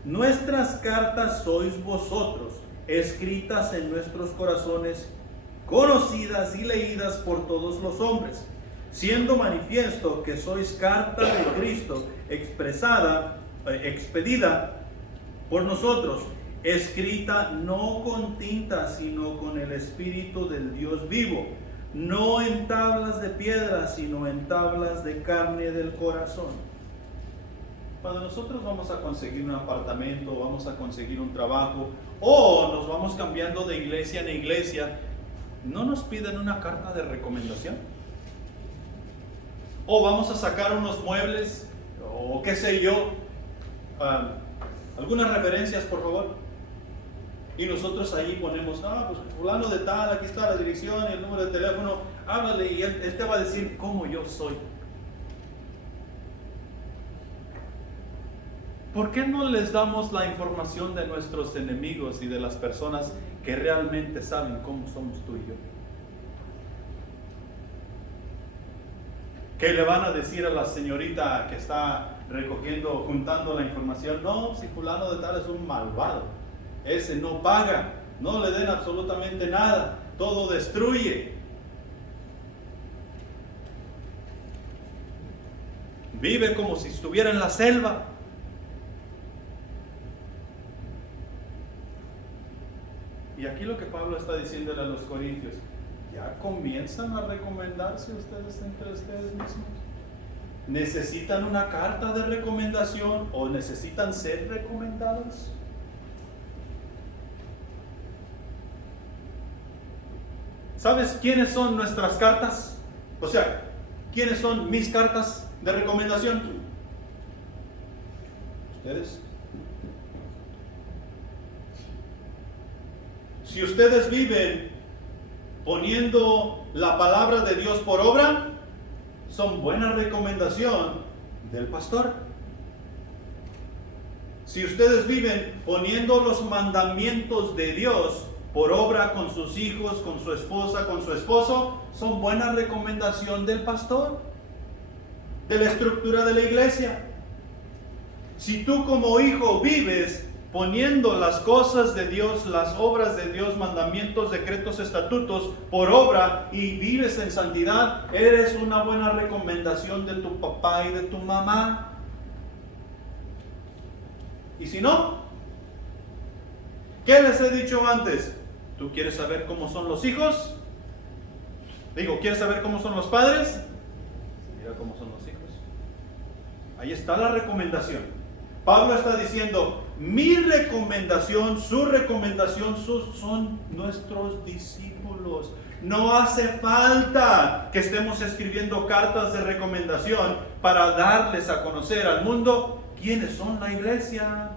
Nuestras cartas sois vosotros, escritas en nuestros corazones, conocidas y leídas por todos los hombres, siendo manifiesto que sois carta de Cristo, expedida por nosotros, escrita no con tinta, sino con el Espíritu del Dios vivo, no en tablas de piedra, sino en tablas de carne del corazón. Cuando nosotros vamos a conseguir un apartamento, vamos a conseguir un trabajo, o nos vamos cambiando de iglesia en iglesia, ¿no nos piden una carta de recomendación? O vamos a sacar unos muebles o qué sé yo. Algunas referencias, por favor. Y nosotros ahí ponemos, pues fulano de tal, aquí está la dirección y el número de teléfono, háblale y él te va a decir cómo yo soy. ¿Por qué no les damos la información de nuestros enemigos y de las personas que realmente saben cómo somos tú y yo? ¿Qué le van a decir a la señorita que está recogiendo, juntando la información? No, si fulano de tal es un malvado, ese no paga, no le den absolutamente nada, todo destruye. Vive como si estuviera en la selva. Y aquí lo que Pablo está diciéndole a los corintios, ¿ya comienzan a recomendarse ustedes entre ustedes mismos? ¿Necesitan una carta de recomendación o necesitan ser recomendados? ¿Sabes quiénes son nuestras cartas? O sea, ¿quiénes son mis cartas de recomendación? ¿Ustedes? Si ustedes viven poniendo la palabra de Dios por obra, son buena recomendación del pastor. Si ustedes viven poniendo los mandamientos de Dios por obra con sus hijos, con su esposa, con su esposo, son buena recomendación del pastor, de la estructura de la iglesia. Si tú como hijo vives poniendo las cosas de Dios, las obras de Dios, mandamientos, decretos, estatutos por obra y vives en santidad, eres una buena recomendación de tu papá y de tu mamá. Y si no, ¿qué les he dicho antes? ¿Tú quieres saber cómo son los hijos? ¿Quieres saber cómo son los padres? Mira cómo son los hijos. Ahí está la recomendación. Pablo está diciendo, mi recomendación, su recomendación son nuestros discípulos. No hace falta que estemos escribiendo cartas de recomendación para darles a conocer al mundo quiénes son la iglesia,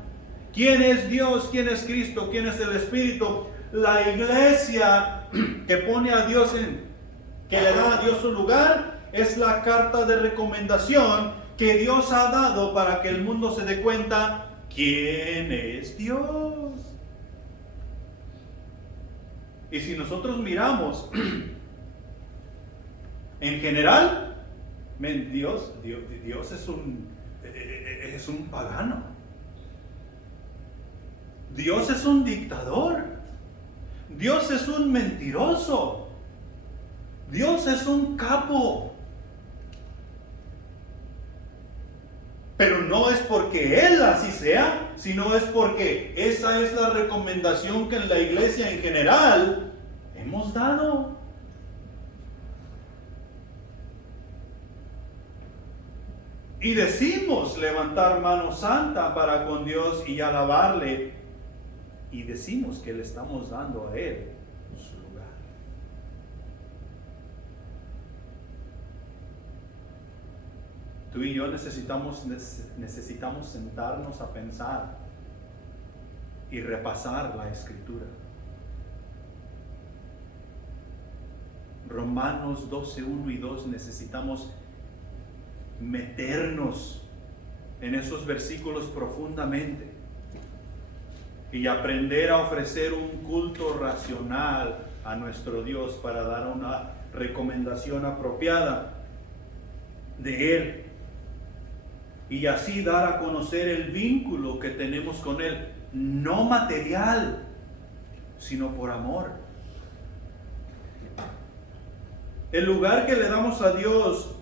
quién es Dios, quién es Cristo, quién es el Espíritu. La iglesia que pone a Dios que le da a Dios su lugar, es la carta de recomendación que Dios ha dado para que el mundo se dé cuenta quién es Dios. Y si nosotros miramos en general, Dios es un pagano. Dios es un dictador. Dios es un mentiroso. Dios es un capo. Pero no es porque Él así sea, sino es porque esa es la recomendación que en la iglesia en general hemos dado. Y decimos levantar mano santa para con Dios y alabarle. Y decimos que le estamos dando a Él su lugar. Tú y yo necesitamos sentarnos a pensar y repasar la Escritura. Romanos 12, 1 y 2, necesitamos meternos en esos versículos profundamente y aprender a ofrecer un culto racional a nuestro Dios para dar una recomendación apropiada de Él y así dar a conocer el vínculo que tenemos con Él, no material, sino por amor. El lugar que le damos a Dios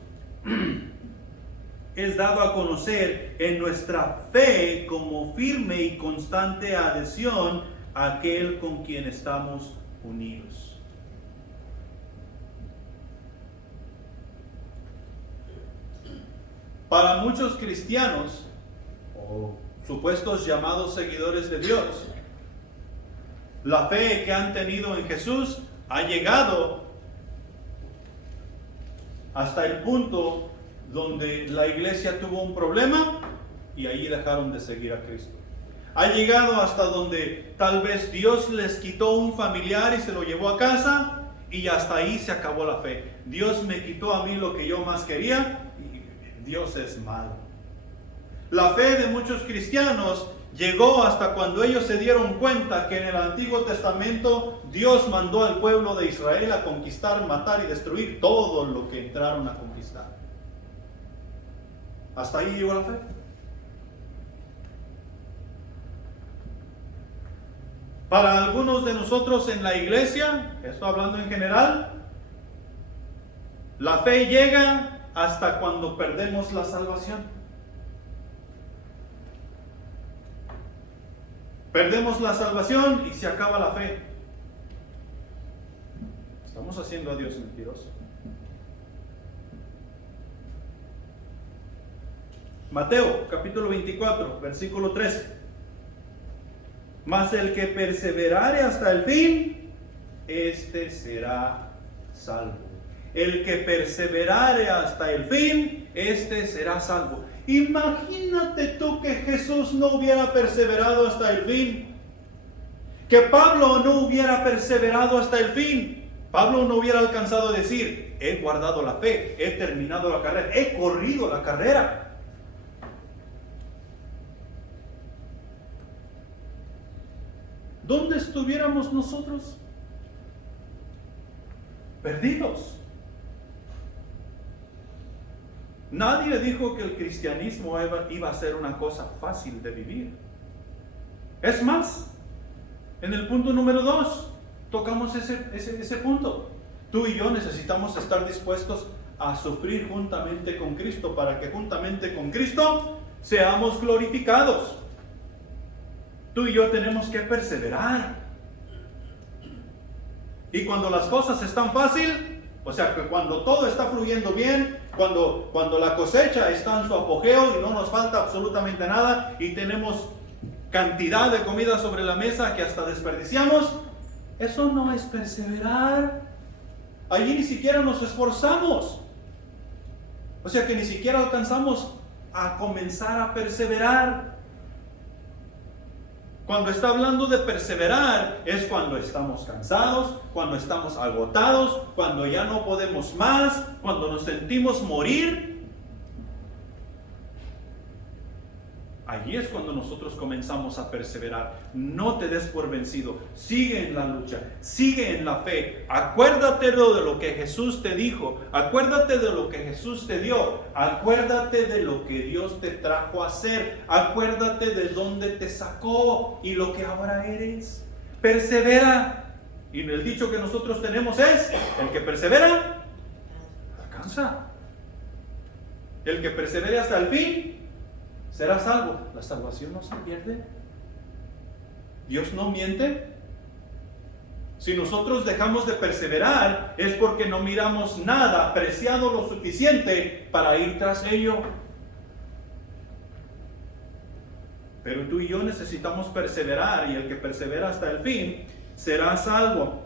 es dado a conocer en nuestra fe como firme y constante adhesión a aquel con quien estamos unidos. Para muchos cristianos o supuestos llamados seguidores de Dios, la fe que han tenido en Jesús ha llegado hasta el punto donde la iglesia tuvo un problema y ahí dejaron de seguir a Cristo. Ha llegado hasta donde tal vez Dios les quitó un familiar y se lo llevó a casa y hasta ahí se acabó la fe. Dios me quitó a mí lo que yo más quería y Dios es malo. La fe de muchos cristianos llegó hasta cuando ellos se dieron cuenta que en el Antiguo Testamento Dios mandó al pueblo de Israel a conquistar, matar y destruir todo lo que entraron a conquistar. Hasta ahí llegó la fe. Para algunos de nosotros en la iglesia, estoy hablando en general, la fe llega hasta cuando perdemos la salvación. Perdemos la salvación y se acaba la fe. Estamos haciendo a Dios mentiroso. Mateo capítulo 24, versículo 13. Mas el que perseverare hasta el fin, este será salvo. El que perseverare hasta el fin, este será salvo. Imagínate tú que Jesús no hubiera perseverado hasta el fin. Que Pablo no hubiera perseverado hasta el fin. Pablo no hubiera alcanzado a decir, he guardado la fe, he terminado la carrera, he corrido la carrera. ¿Dónde estuviéramos nosotros? Perdidos. Nadie dijo que el cristianismo iba a ser una cosa fácil de vivir. Es más, en el punto número 2, tocamos ese punto. Tú y yo necesitamos estar dispuestos a sufrir juntamente con Cristo para que juntamente con Cristo seamos glorificados. Tú y yo tenemos que perseverar. Y cuando las cosas están fácil, o sea, que cuando todo está fluyendo bien, cuando la cosecha está en su apogeo y no nos falta absolutamente nada y tenemos cantidad de comida sobre la mesa que hasta desperdiciamos, eso no es perseverar. Allí ni siquiera nos esforzamos. O sea que ni siquiera alcanzamos a comenzar a perseverar. Cuando está hablando de perseverar es cuando estamos cansados, cuando estamos agotados, cuando ya no podemos más, cuando nos sentimos morir. Allí es cuando nosotros comenzamos a perseverar. No te des por vencido. Sigue en la lucha. Sigue en la fe. Acuérdate de lo que Jesús te dijo. Acuérdate de lo que Jesús te dio. Acuérdate de lo que Dios te trajo a hacer. Acuérdate de dónde te sacó y lo que ahora eres. Persevera. Y el dicho que nosotros tenemos es: el que persevera, alcanza. El que persevere hasta el fin será salvo. La salvación no se pierde. Dios no miente. Si nosotros dejamos de perseverar es porque no miramos nada preciado lo suficiente para ir tras ello. Pero tú y yo necesitamos perseverar, y el que persevera hasta el fin será salvo.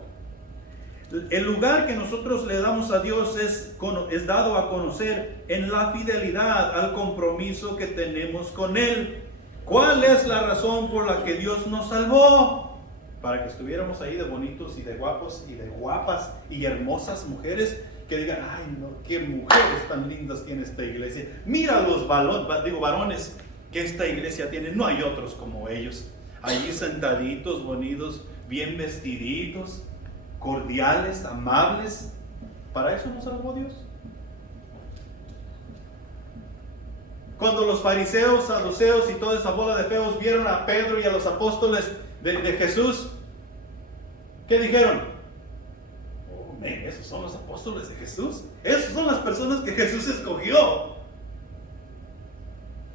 El lugar que nosotros le damos a Dios es dado a conocer en la fidelidad al compromiso que tenemos con Él. ¿Cuál es la razón por la que Dios nos salvó? Para que estuviéramos ahí de bonitos y de guapos y de guapas y hermosas mujeres que digan: ay no, qué mujeres tan lindas tiene esta iglesia. Mira los varones que esta iglesia tiene, no hay otros como ellos. Allí sentaditos, bonitos, bien vestiditos, cordiales, amables. ¿Para eso nos salvó Dios? Cuando los fariseos, saduceos y toda esa bola de feos vieron a Pedro y a los apóstoles de Jesús, ¿qué dijeron? Oh, esos son los apóstoles de Jesús. Esas son las personas que Jesús escogió.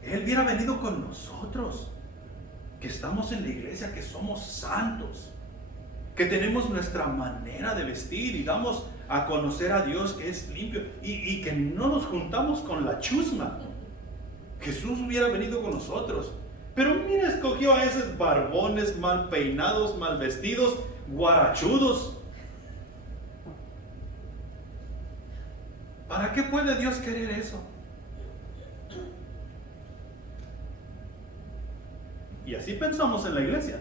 Él hubiera venido con nosotros, que estamos en la iglesia, que somos santos, que tenemos nuestra manera de vestir y damos a conocer a Dios que es limpio y que no nos juntamos con la chusma. Jesús hubiera venido con nosotros, pero mira, escogió a esos barbones mal peinados, mal vestidos, guarachudos. ¿Para qué puede Dios querer eso? Y así pensamos en la iglesia.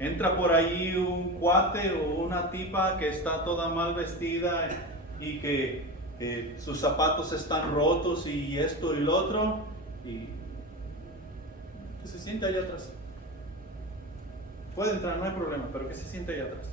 Entra por ahí un cuate o una tipa que está toda mal vestida y que sus zapatos están rotos y esto y lo otro, y que se siente allá atrás. Puede entrar, no hay problema, pero que se siente allá atrás.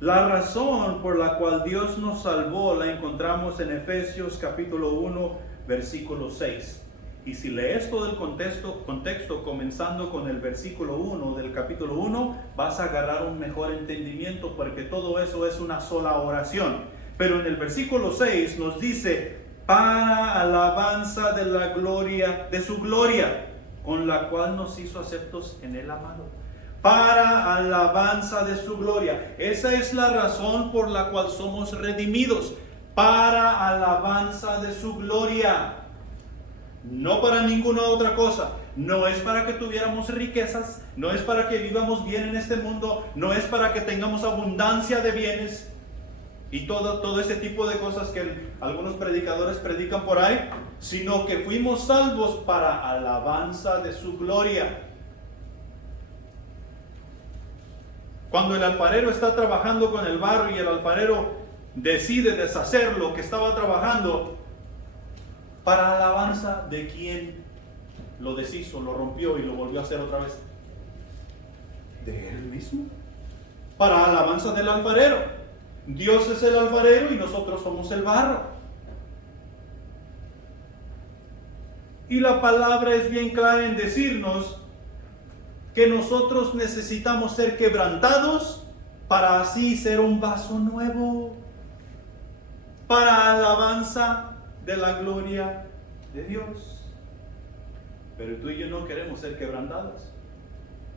La razón por la cual Dios nos salvó la encontramos en Efesios capítulo 1, versículo 6. Y si lees todo el contexto comenzando con el versículo 1 del capítulo 1, vas a agarrar un mejor entendimiento, porque todo eso es una sola oración. Pero en el versículo 6 nos dice: para alabanza de la gloria, de su gloria, con la cual nos hizo aceptos en el amado. Para alabanza de su gloria. Esa es la razón por la cual somos redimidos. Para alabanza de su gloria. No para ninguna otra cosa. No es para que tuviéramos riquezas. No es para que vivamos bien en este mundo. No es para que tengamos abundancia de bienes. Y todo ese tipo de cosas que algunos predicadores predican por ahí. Sino que fuimos salvos para alabanza de su gloria. Cuando el alfarero está trabajando con el barro y el alfarero decide deshacer lo que estaba trabajando, ¿para alabanza de quién lo deshizo, lo rompió y lo volvió a hacer otra vez? ¿De él mismo? Para alabanza del alfarero. Dios es el alfarero y nosotros somos el barro. Y la palabra es bien clara en decirnos que nosotros necesitamos ser quebrantados para así ser un vaso nuevo, para alabanza de la gloria de Dios. Pero tú y yo no queremos ser quebrantados.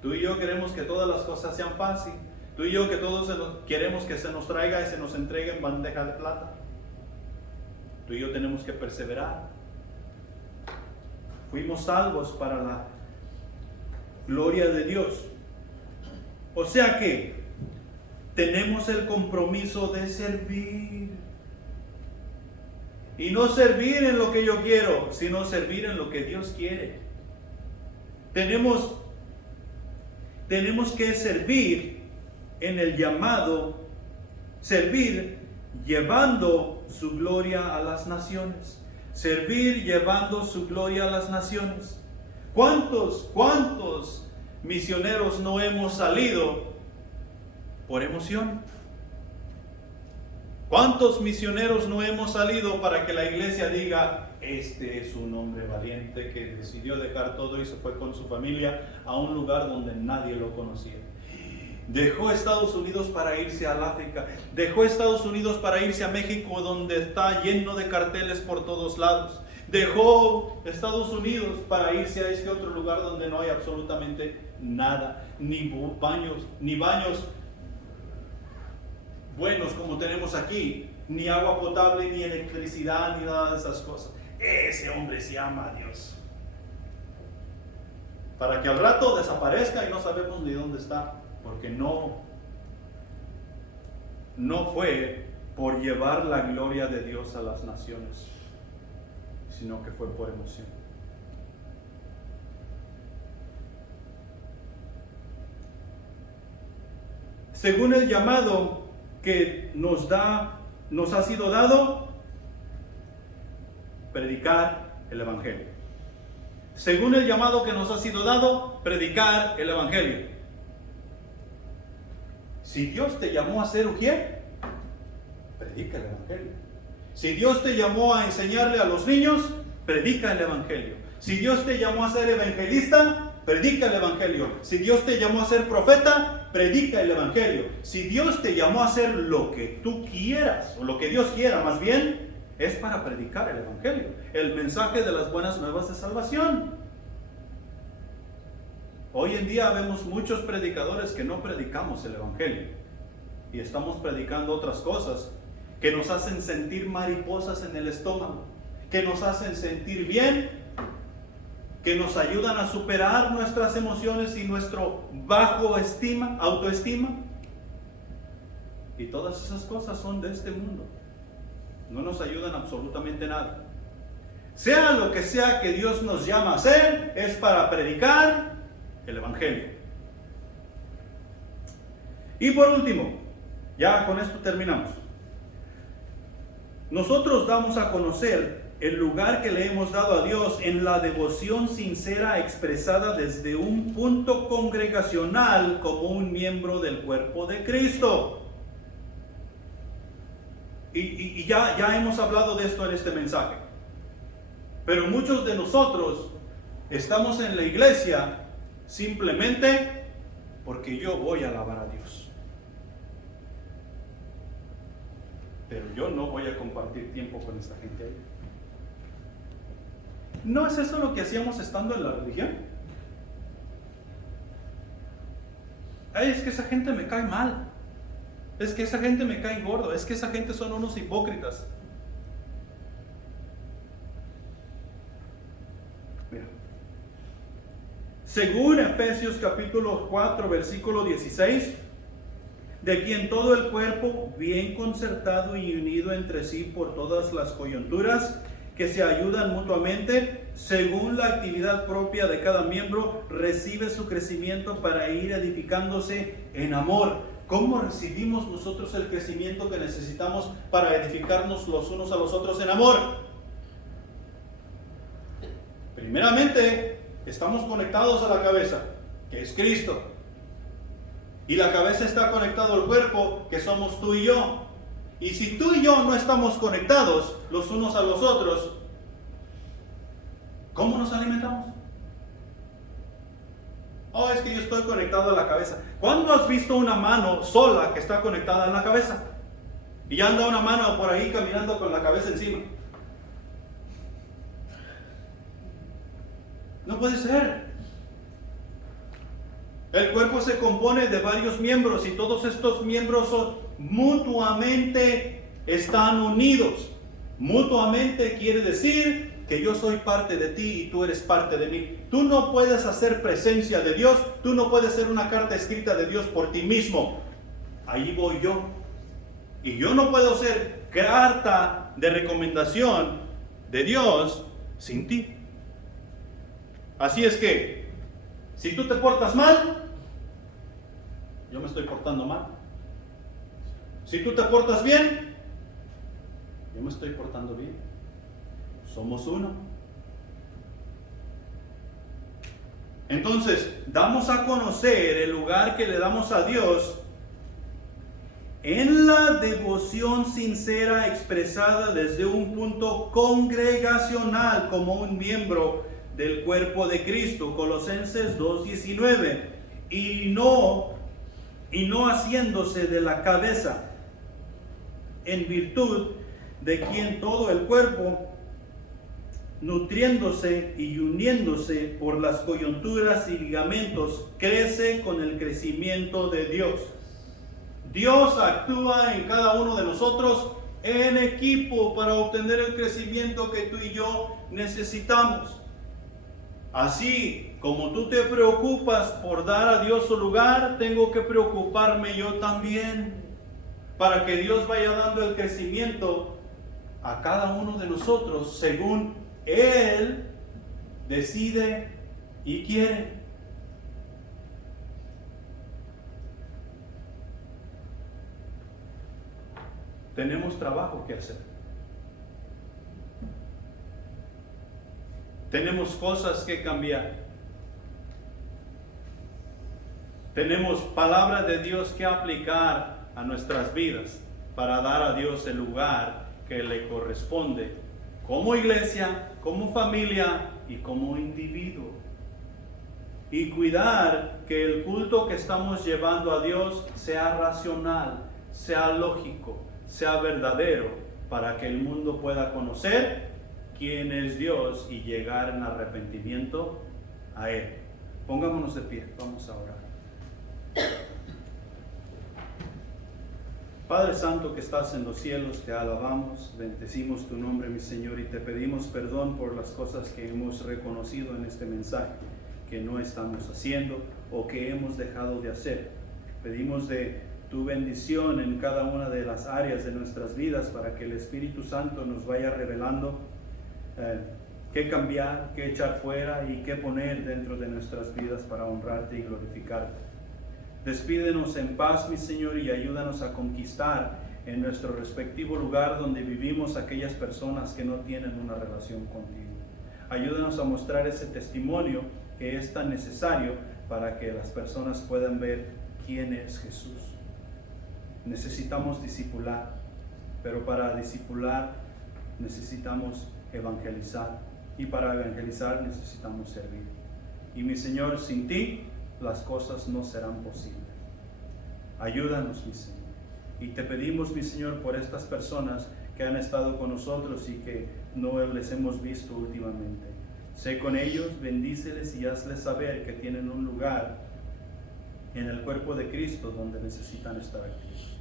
Tú y yo queremos que todas las cosas sean fáciles. Tú y yo que todos queremos que se nos traiga y se nos entregue en bandeja de plata. Tú y yo tenemos que perseverar. Fuimos salvos para la gloria de Dios. O sea que tenemos el compromiso de servir. Y no servir en lo que yo quiero, sino servir en lo que Dios quiere. Tenemos que servir en el llamado, servir llevando su gloria a las naciones. Servir llevando su gloria a las naciones. ¿Cuántos misioneros no hemos salido por emoción? ¿Cuántos misioneros no hemos salido para que la iglesia diga: este es un hombre valiente que decidió dejar todo y se fue con su familia a un lugar donde nadie lo conocía? Dejó Estados Unidos para irse al África. Dejó Estados Unidos para irse a México, donde está lleno de carteles por todos lados. Dejó Estados Unidos para irse a este otro lugar donde no hay absolutamente nada, ni baños buenos como tenemos aquí, ni agua potable, ni electricidad, ni nada de esas cosas. Ese hombre se ama a Dios. Para que al rato desaparezca y no sabemos ni dónde está, porque no fue por llevar la gloria de Dios a las naciones, sino que fue por emoción. Según el llamado que nos ha sido dado, predicar el Evangelio. Según el llamado que nos ha sido dado, predicar el Evangelio. Si Dios te llamó a ser ujier, predica el Evangelio. Si Dios te llamó a enseñarle a los niños, predica el Evangelio. Si Dios te llamó a ser evangelista, predica el Evangelio. Si Dios te llamó a ser profeta, predica el Evangelio. Si Dios te llamó a hacer lo que tú quieras, o lo que Dios quiera más bien, es para predicar el Evangelio, el mensaje de las buenas nuevas de salvación. Hoy en día vemos muchos predicadores que no predicamos el Evangelio y estamos predicando otras cosas que nos hacen sentir mariposas en el estómago, que nos hacen sentir bien, que nos ayudan a superar nuestras emociones y nuestro bajo autoestima, Y todas esas cosas son de este mundo. No nos ayudan absolutamente nada. Sea lo que sea que Dios nos llama a hacer, es para predicar el Evangelio. Y por último, ya con esto terminamos. Nosotros damos a conocer el lugar que le hemos dado a Dios en la devoción sincera expresada desde un punto congregacional como un miembro del cuerpo de Cristo. Y ya hemos hablado de esto en este mensaje. Pero muchos de nosotros estamos en la iglesia simplemente porque yo voy a alabar a Dios. Pero yo no voy a compartir tiempo con esta gente ahí. ¿No es eso lo que hacíamos estando en la religión? Ay, es que esa gente me cae mal. Es que esa gente me cae gordo. Es que esa gente son unos hipócritas. Mira. Según Efesios capítulo 4, versículo 16, de quien todo el cuerpo, bien concertado y unido entre sí por todas las coyunturas, que se ayudan mutuamente, según la actividad propia de cada miembro, recibe su crecimiento para ir edificándose en amor. ¿Cómo recibimos nosotros el crecimiento que necesitamos para edificarnos los unos a los otros en amor? Primeramente, estamos conectados a la cabeza, que es Cristo. Y la cabeza está conectada al cuerpo, que somos tú y yo. Y si tú y yo no estamos conectados los unos a los otros, ¿cómo nos alimentamos? Oh, es que yo estoy conectado a la cabeza. ¿Cuándo has visto una mano sola que está conectada a la cabeza? Y anda una mano por ahí caminando con la cabeza encima. No puede ser. El cuerpo se compone de varios miembros y todos estos miembros mutuamente están unidos. Mutuamente quiere decir que yo soy parte de ti y tú eres parte de mí. Tú no puedes hacer presencia de Dios, tú no puedes ser una carta escrita de Dios por ti mismo. Ahí voy yo. Y yo no puedo ser carta de recomendación de Dios sin ti. Así es que, si tú te portas mal, yo me estoy portando mal. Si tú te portas bien, yo me estoy portando bien. Somos uno. Entonces, damos a conocer el lugar que le damos a Dios en la devoción sincera expresada desde un punto congregacional como un miembro del cuerpo de Cristo. Colosenses 2:19. Y no haciéndose de la cabeza, en virtud de quien todo el cuerpo, nutriéndose y uniéndose por las coyunturas y ligamentos, crece con el crecimiento de Dios. Dios actúa en cada uno de nosotros en equipo para obtener el crecimiento que tú y yo necesitamos. Así como tú te preocupas por dar a Dios su lugar, tengo que preocuparme yo también para que Dios vaya dando el crecimiento a cada uno de nosotros según Él decide y quiere. Tenemos trabajo que hacer. Tenemos cosas que cambiar. Tenemos palabra de Dios que aplicar a nuestras vidas para dar a Dios el lugar que le corresponde como iglesia, como familia y como individuo. Y cuidar que el culto que estamos llevando a Dios sea racional, sea lógico, sea verdadero, para que el mundo pueda conocer quién es Dios y llegar en arrepentimiento a Él. Pongámonos de pie, vamos a orar. Padre Santo que estás en los cielos, te alabamos, bendecimos tu nombre, mi Señor, y te pedimos perdón por las cosas que hemos reconocido en este mensaje, que no estamos haciendo o que hemos dejado de hacer. Pedimos de tu bendición en cada una de las áreas de nuestras vidas para que el Espíritu Santo nos vaya revelando qué cambiar, qué echar fuera y qué poner dentro de nuestras vidas para honrarte y glorificarte. Despídenos en paz, mi Señor, y ayúdanos a conquistar en nuestro respectivo lugar donde vivimos aquellas personas que no tienen una relación contigo. Ayúdanos a mostrar ese testimonio que es tan necesario para que las personas puedan ver quién es Jesús. Necesitamos discipular, pero para discipular necesitamos evangelizar, y para evangelizar necesitamos servir. Y mi Señor, sin ti las cosas no serán posibles. Ayúdanos, mi Señor. Y te pedimos, mi Señor, por estas personas que han estado con nosotros y que no les hemos visto últimamente. Sé con ellos, bendíceles y hazles saber que tienen un lugar en el cuerpo de Cristo donde necesitan estar activos.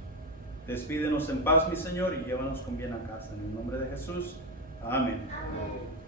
Despídenos en paz, mi Señor, y llévanos con bien a casa. En el nombre de Jesús. Amén. Amén.